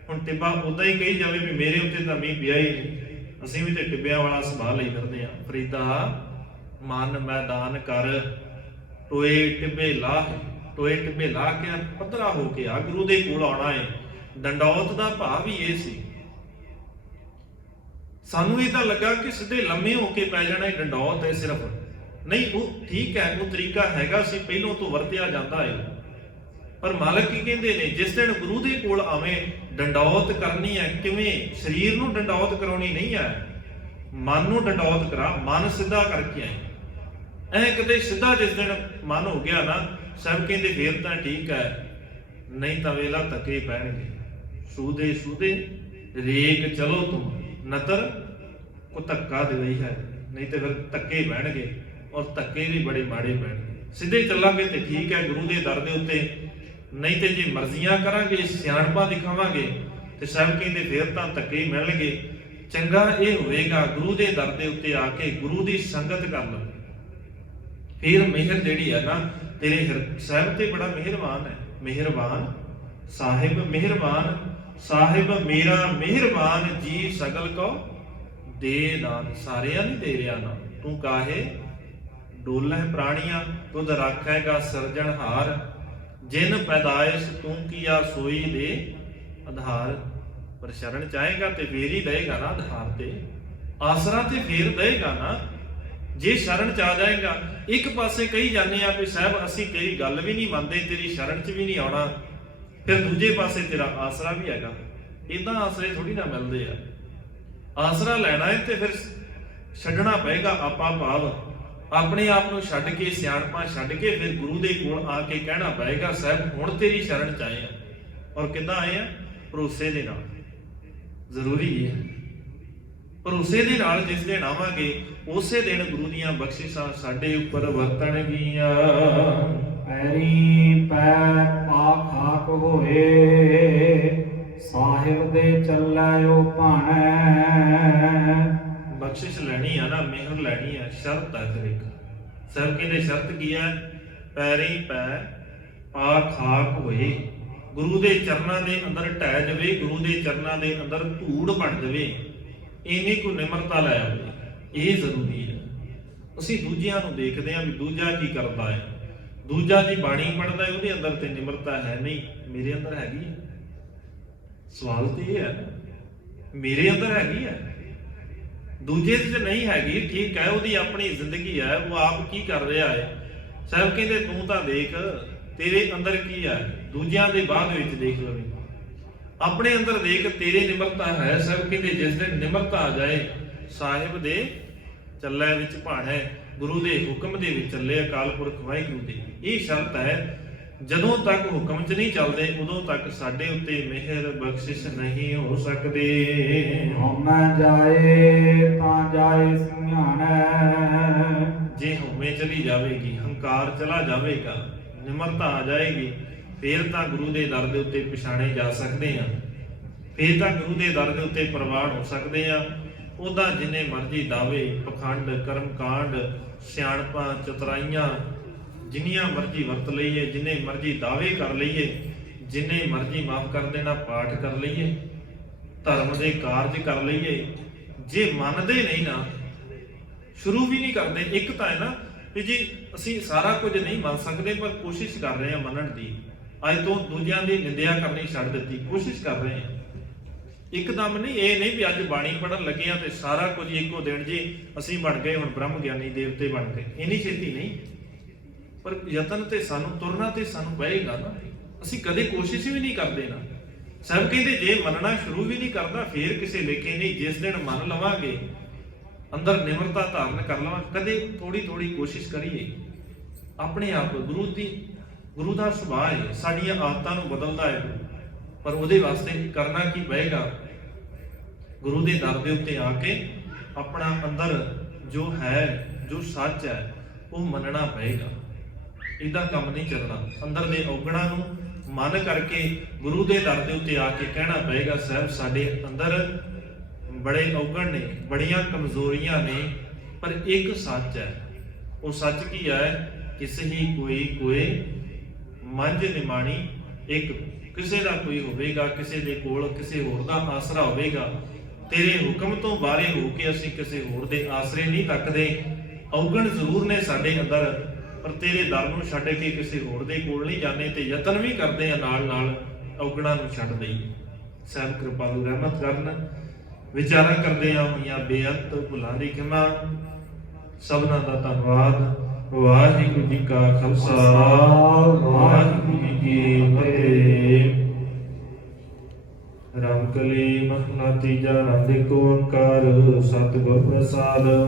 ਹੁਣ ਟਿੱਬਾ ਉਦਾਂ ਹੀ ਕਹੀ ਜਾਵੇ ਵੀ ਮੇਰੇ ਉੱਤੇ ਤਾਂ ਮੀਂਹ ਪਿਆ ਹੀ ਨਹੀਂ। ਅਸੀਂ ਵੀ ਤੇ ਟਿੱਬਿਆਂ ਵਾਲਾ ਸੁਭਾਅ ਲਈ ਫਿਰਦੇ ਆ। ਫਰੀਦਾ ਮਨ ਮੈਦਾਨ ਕਰ, ਟੋਏ ਟਿੱਬੇ ਲਾਹ, ਟੋਏ ਟਿੱਬੇ ਲਾ ਕੇ ਪੱਧਰਾ ਹੋ ਕੇ ਆ, ਗੁਰੂ ਦੇ ਕੋਲ ਆਉਣਾ ਹੈ। ਡੰਡੌਤ ਦਾ ਭਾਵ ਹੀ ਇਹ ਸੀ। ਸਾਨੂੰ ਇਹ ਤਾਂ ਲੱਗਾ ਕਿ ਸਿੱਧੇ ਲੰਮੇ ਹੋ ਕੇ ਪੈ ਜਾਣਾ ਡੰਡੌਤ ਹੈ ਸਿਰਫ, ਨਹੀਂ। ਉਹ ਠੀਕ ਹੈ, ਉਹ ਤਰੀਕਾ ਹੈਗਾ ਸੀ, ਪਹਿਲੋਂ ਤੋਂ ਵਰਤਿਆ ਜਾਂਦਾ ਹੈ। ਪਰ ਮਾਲਕ ਕੀ ਕਹਿੰਦੇ ਨੇ, ਜਿਸ ਦਿਨ ਗੁਰੂ ਦੇ ਕੋਲ ਆਵੇਂ ਡੰਡੌਤ ਕਰਨੀ ਹੈ। ਕਿਵੇਂ? ਸਰੀਰ ਨੂੰ ਡੰਡੌਤ ਕਰਾਉਣੀ ਨਹੀਂ ਹੈ, ਮਨ ਨੂੰ ਡੰਡੌਤ ਕਰਾ, ਮਨ ਸਿੱਧਾ ਕਰਕੇ ਆਏ। ਐ ਕਿਤੇ ਸਿੱਧਾ ਜਿਸ ਦਿਨ ਮਨ ਹੋ ਗਿਆ ਨਾ, ਸਭ ਕਹਿੰਦੇ ਫੇਰ ਤਾਂ ਠੀਕ ਹੈ, ਨਹੀਂ ਤਾਂ ਵੇਲਾ ਧੱਕੇ ਪੈਣਗੇ। ਸੂਦੇ ਸੂਦੇ ਰੇਗ ਚਲੋ ਤੁਮ ਨਤਰ ਕੋ ਧੱਕਾ ਦੇਈ ਹੈ, ਨਹੀਂ ਤੇ ਫਿਰ ਧੱਕੇ ਪੈਣਗੇ, ਔਰ ਧੱਕੇ ਵੀ ਬੜੇ ਮਾੜੇ ਪੈਣਗੇ। ਸਿੱਧੇ ਚੱਲਾਂਗੇ ਤੇ ਠੀਕ ਹੈ ਗੁਰੂ ਦੇ ਦਰ ਦੇ ਉੱਤੇ, ਨਹੀਂ ਤੇ ਜੇ ਮਰਜ਼ੀਆਂ ਕਰਾਂਗੇ, ਸਿਆਣਪਾਂ ਦਿਖਾਵਾਂਗੇ, ਤੇ ਸਭ ਕਹਿੰਦੇ ਫੇਰ ਤਾਂ ਧੱਕੇ ਹੀ ਮਿਲਣਗੇ। ਚੰਗਾ ਇਹ ਹੋਵੇਗਾ ਗੁਰੂ ਦੇ ਦਰ ਦੇ ਉੱਤੇ ਆ ਕੇ ਗੁਰੂ ਦੀ ਸੰਗਤ ਕਰ ਲਓ। ਫਿਰ ਮਿਹਰ ਜਿਹੜੀ ਹੈ ਨਾ, ਤੇਰੇ ਸਾਹਿਬ ਤੇ ਬੜਾ ਮਿਹਰਬਾਨ ਹੈ। ਮਿਹਰਬਾਨ ਸਾਹਿਬ, ਮਿਹਰਬਾਨ ਸਾਹਿਬ ਮੇਰਾ ਮਿਹਰਬਾਨ ਜੀ, ਸਗਲ ਕੋ ਦੇ ਦਾਨ। ਸਾਰਿਆਂ ਨਹੀਂ ਦੇ ਰਿਹਾ ਨਾ, ਤੂੰ ਕਾਹੇ ਡੋਲਹਿ ਪ੍ਰਾਣੀਆਂ, ਤੁਧ ਰਾਖੇਗਾ ਸਿਰਜਣਹਾਰ। ਜਿਨ ਪੈਦਾਇਸ਼ ਤੂੰ ਕੀਆ ਸੋਈ ਦੇ ਆਧਾਰ। ਪਰ ਸ਼ਰਨ ਚਾਹੇਗਾ ਤੇ ਫੇਰ ਹੀ ਦੇਗਾ ਨਾ ਆਧਾਰ ਤੇ, ਆਸਰਾ ਤੇ ਫੇਰ ਦੇਗਾ ਨਾ। ਜੇ ਸ਼ਰਨ ਚ ਆ ਜਾਏਗਾ, ਇੱਕ ਪਾਸੇ ਕਹੀ ਜਾਂਦੇ ਆ ਵੀ ਸਾਹਿਬ ਅਸੀਂ ਤੇਰੀ ਗੱਲ ਵੀ ਨਹੀਂ ਮੰਨਦੇ, ਤੇਰੀ ਸ਼ਰਨ ਚ ਵੀ ਨਹੀਂ ਆਉਣਾ, ਫਿਰ ਦੂਜੇ ਪਾਸੇ ਤੇਰਾ ਆਸਰਾ ਵੀ ਹੈਗਾ। ਇਦਾਂ ਆਸਰੇ ਥੋੜੀ ਨਾ ਮਿਲਦੇ ਆ। ਆਸਰਾ ਲੈਣਾ ਹੈ ਤੇ ਫਿਰ ਛੱਡਣਾ ਪਏਗਾ ਆਪਾ ਭਾਵ, ਆਪਣੇ ਆਪ ਨੂੰ ਛੱਡ ਕੇ, ਸਿਆਣਪਾਂ ਛੱਡ ਕੇ, ਫਿਰ ਗੁਰੂ ਦੇ ਕੋਲ ਆ ਕੇ ਕਹਿਣਾ ਪਏਗਾ ਸਾਹਿਬ ਹੁਣ ਤੇਰੀ ਸ਼ਰਨ ਚ ਆਏ ਆ। ਔਰ ਕਿੱਦਾਂ ਆਏ ਆ? ਭਰੋਸੇ ਦੇ ਨਾਲ। ਜ਼ਰੂਰੀ ਹੈ ਪਰ ਉਸੇ ਦੇ ਨਾਲ ਜਿਸ ਦਿਨ ਆਵਾਂਗੇ ਉਸੇ ਦਿਨ ਗੁਰੂ ਦੀਆਂ ਬਖਸ਼ਿਸ਼ਾਂ ਸਾਡੇ ਉੱਪਰ ਵਰਤਣਗੀਆਂ। ਪੈਰੀ ਪੈ ਪਾ ਖਾਕ ਹੋਏ, ਸਾਹਿਬ ਦੇ ਚੱਲੈ ਉਹ ਭਾਣੈ। ਬਖਸ਼ਿਸ਼ ਲੈਣੀ ਆ ਨਾ, ਮਿਹਰ ਲੈਣੀ ਆ, ਸ਼ਰਤ ਹੈ ਫਿਰ ਇੱਕ। ਸਰ ਕਹਿੰਦੇ ਸ਼ਰਤ ਕੀ ਹੈ? ਪੈਰੀ ਪੈ ਪਾ ਖਾਕ ਹੋਏ, ਗੁਰੂ ਦੇ ਚਰਨਾਂ ਦੇ ਅੰਦਰ ਢਹਿ ਜਾਵੇ, ਗੁਰੂ ਦੇ ਚਰਨਾਂ ਦੇ ਅੰਦਰ ਧੂੜ ਬਣ ਜਾਵੇ, ਇੰਨੀ ਕੁ ਨਿਮਰਤਾ ਲੈ ਆਵੇ। ਇਹ ਜ਼ਰੂਰੀ ਹੈ। ਅਸੀਂ ਦੂਜਿਆਂ ਨੂੰ ਦੇਖਦੇ ਹਾਂ ਵੀ ਦੂਜਾ ਕੀ ਕਰਦਾ ਹੈ, ਦੂਜਾ ਜੀ ਬਾਣੀ ਪੜ੍ਹਦਾ ਹੈ, ਉਹਦੇ ਅੰਦਰ ਤੇ ਨਿਮਰਤਾ ਹੈ ਨਹੀਂ, ਮੇਰੇ ਅੰਦਰ ਹੈਗੀ ਹੈ। ਸਵਾਲ ਤੇ ਇਹ ਹੈ, ਮੇਰੇ ਅੰਦਰ ਹੈਗੀ ਹੈ, ਦੂਜੇ ਚ ਨਹੀਂ ਹੈਗੀ। ਠੀਕ ਹੈ, ਉਹਦੀ ਆਪਣੀ ਜ਼ਿੰਦਗੀ ਹੈ, ਉਹ ਆਪ ਕੀ ਕਰ ਰਿਹਾ ਹੈ। ਸਾਹਿਬ ਕਹਿੰਦੇ ਤੂੰ ਤਾਂ ਦੇਖ ਤੇਰੇ ਅੰਦਰ ਕੀ ਹੈ, ਦੂਜਿਆਂ ਦੇ ਬਾਅਦ ਵਿੱਚ ਦੇਖ ਲਵੇ, ਆਪਣੇ ਅੰਦਰ ਦੇਖ ਤੇਰੇ ਨਿਮਰਤਾ ਹੈ। ਸਾਹਿਬ ਕਹਿੰਦੇ ਜਿਸ ਦਿਨ ਨਿਮਰਤਾ ਆ ਜਾਏ, ਸਾਹਿਬ ਦੇ ਚੱਲੇ ਵਿੱਚ ਭਾਣੈ, ਗੁਰੂ ਦੇ ਹੁਕਮ ਦੇ ਵਿੱਚ ਚੱਲੇ, ਅਕਾਲ ਪੁਰਖ ਵਾਹਿਗੁਰੂ ਦੇ। ਇਹ ਸ਼ਰਤ ਹੈ, ਜਦੋਂ ਤੱਕ ਹੁਕਮ 'ਚ ਨਹੀਂ ਚੱਲਦੇ ਉਦੋਂ ਤੱਕ ਸਾਡੇ ਉੱਤੇ ਮਿਹਰ ਬਖਸ਼ਿਸ਼ ਨਹੀਂ ਹੋ ਸਕਦੀ। ਹਉਮੈ ਜਾਏ ਤਾਂ ਜਾਏ ਸਿਆਣੈ, ਜੇ ਹਉਮੈ ਚਲੀ ਜਾਵੇਗੀ, ਹੰਕਾਰ ਚਲਾ ਜਾਵੇਗਾ, ਨਿਮਰਤਾ ਆ ਜਾਏਗੀ, ਫੇਰ ਤਾਂ ਗੁਰੂ ਦੇ ਦਰ ਦੇ ਉੱਤੇ ਪਛਾਣੇ ਜਾ ਸਕਦੇ ਆ, ਫੇਰ ਤਾਂ ਗੁਰੂ ਦੇ ਦਰ ਦੇ ਉੱਤੇ ਪ੍ਰਵਾਨ ਹੋ ਸਕਦੇ ਆ। ਉਹਦਾ ਜਿੰਨੇ ਮਰਜ਼ੀ ਦਾਵੇ, ਪਖੰਡ, ਕਰਮਕਾਂਡ, ਸਿਆਣਪਾਂ, ਚਤੁਰਾਈਆਂ ਜਿੰਨੀਆਂ ਮਰਜ਼ੀ ਵਰਤ ਲਈਏ, ਜਿੰਨੇ ਮਰਜ਼ੀ ਦਾਅਵੇ ਕਰ ਲਈਏ, ਜਿੰਨੇ ਮਰਜ਼ੀ ਮਾਫ ਕਰ ਦੇਣਾ ਪਾਠ ਕਰ ਲਈਏ, ਧਰਮ ਦੇ ਕਾਰਜ ਕਰ ਲਈਏ, ਜੇ ਮੰਨਦੇ ਨਹੀਂ ਨਾ, ਸ਼ੁਰੂ ਵੀ ਨਹੀਂ ਕਰਦੇ। ਇੱਕ ਤਾਂ ਹੈ ਨਾ ਵੀ ਜੀ ਅਸੀਂ ਸਾਰਾ ਕੁਝ ਨਹੀਂ ਮੰਨ ਸਕਦੇ ਪਰ ਕੋਸ਼ਿਸ਼ ਕਰ ਰਹੇ ਹਾਂ ਮੰਨਣ ਦੀ। ਅੱਜ ਤੋਂ ਦੂਜਿਆਂ ਦੀ ਨਿੰਦਿਆ ਕਰਨੀ ਛੱਡ ਦਿੱਤੀ, ਕੋਸ਼ਿਸ਼ ਕਰ ਰਹੇ ਹਾਂ। ਇੱਕਦਮ ਨਹੀਂ, ਇਹ ਨਹੀਂ ਵੀ ਅੱਜ ਬਾਣੀ ਪੜ੍ਹਨ ਲੱਗੇ ਆ ਤੇ ਸਾਰਾ ਕੁਝ ਇੱਕੋ ਦਿਨ ਜੀ ਅਸੀਂ ਬਣ ਗਏ ਹੁਣ ਬ੍ਰਹਮ ਗਿਆਨੀ ਦੇਵਤੇ ਬਣ ਗਏ, ਇੰਨੀ ਛੇਤੀ ਨਹੀਂ। ਪਰ ਯਤਨ ਤੇ ਸਾਨੂੰ, ਤੁਰਨਾ ਤੇ ਸਾਨੂੰ ਪਏਗਾ ਨਾ। ਅਸੀਂ ਕਦੇ ਕੋਸ਼ਿਸ਼ ਵੀ ਨਹੀਂ ਕਰਦੇ ਨਾ। ਸਾਹਿਬ ਕਹਿੰਦੇ ਜੇ ਮੰਨਣਾ ਸ਼ੁਰੂ ਵੀ ਨਹੀਂ ਕਰਦਾ ਫੇਰ ਕਿਸੇ ਲੇਖੇ ਨਹੀਂ। ਜਿਸ ਦਿਨ ਮੰਨ ਲਵਾਂਗੇ, ਅੰਦਰ ਨਿਮਰਤਾ ਧਾਰਨ ਕਰ ਲਵਾਂਗੇ, ਕਦੇ ਥੋੜੀ ਥੋੜੀ ਕੋਸ਼ਿਸ਼ ਕਰੀਏ, ਆਪਣੇ ਆਪ ਗੁਰੂ ਦਾ ਸੁਭਾਅ ਹੈ, ਸਾਡੀਆਂ ਆਦਤਾਂ ਨੂੰ ਬਦਲਦਾ ਹੈ, ਪਰ ਉਹਦੇ ਵਾਸਤੇ ਕਰਨਾ ਕੀ ਪਏਗਾ? ਗੁਰੂ ਦੇ ਦਰ ਦੇ ਉੱਤੇ ਆ ਕੇ ਆਪਣਾ ਅੰਦਰ ਜੋ ਹੈ, ਜੋ ਸੱਚ ਹੈ, ਉਹ ਮੰਨਣਾ ਪਏਗਾ। ਇਦਾਂ ਕੰਮ ਨਹੀਂ ਚੱਲਣਾ। ਅੰਦਰ ਦੇ ਔਗਣਾਂ ਨੂੰ ਮਨ ਕਰਕੇ ਗੁਰੂ ਦੇ ਦਰ ਦੇ ਉੱਤੇ ਆ ਕੇ ਕਹਿਣਾ ਪਏਗਾ, ਸਾਹਿਬ ਸਾਡੇ ਅੰਦਰ ਬੜੇ ਔਗਣ ਨੇ, ਬੜੀਆਂ ਕਮਜ਼ੋਰੀਆਂ ਨੇ, ਪਰ ਇੱਕ ਸੱਚ ਹੈ। ਉਹ ਸੱਚ ਕੀ ਹੈ? ਕਿਸੇ ਹੀ ਕੋਈ ਮੰਝ ਨਿਮਾਣੀ ਇੱਕ, ਕਿਸੇ ਦਾ ਕੋਈ ਹੋਵੇਗਾ, ਕਿਸੇ ਦੇ ਕੋਲ ਕਿਸੇ ਹੋਰ ਦਾ ਆਸਰਾ ਹੋਵੇਗਾ। ਤੇਰੇ ਹੁਕਮ ਤੋਂ ਬਾਹਰੇ ਹੋ ਕੇ ਅਸੀਂ ਕਿਸੇ ਹੋਰ ਦੇ ਆਸਰੇ ਨਹੀਂ ਤੱਕਦੇ। ਔਗਣ ਜ਼ਰੂਰ ਨੇ ਸਾਡੇ ਅੰਦਰ, ਪਰ ਤੇਰੇ ਦਰ ਨੂੰ ਛੱਡ ਕੇ ਕਿਸੇ ਹੋਰ ਦੇ ਕੋਲ ਨਹੀਂ ਜਾਂਦੇ ਤੇ ਯਤਨ ਵੀ ਕਰਦੇ ਆ ਨਾਲ ਨਾਲ ਔਗਣਾਂ ਨੂੰ ਛੱਡ ਦੇਈਏ। ਸਾਹਿਬ ਕਿਰਪਾਲੂ ਰਹਿਮਤ ਕਰਨ। ਵਿਚਾਰਾਂ ਕਰਦੇ ਆ ਹੋਈਆਂ ਬੇਅੰਤ ਭੁੱਲਾਂ ਦੀ ਖਿਮਾ। ਸਭਨਾਂ ਦਾ ਧੰਨਵਾਦ। ਵਾਹਿਗੁਰੂ ਜੀ ਕਾ ਖਾਲਸਾ, ਵਾਹਿਗੁਰੂ ਜੀ ਕੀ ਫਤਿਹ। ਰਾਮ ਕਲੀ ਮਹਲਾ ਤੀਜਾ। ਆਨੰਦ ਏਕ ਓੰਕਾਰ ਸਤਿਗੁਰ ਪ੍ਰਸਾਦਿ।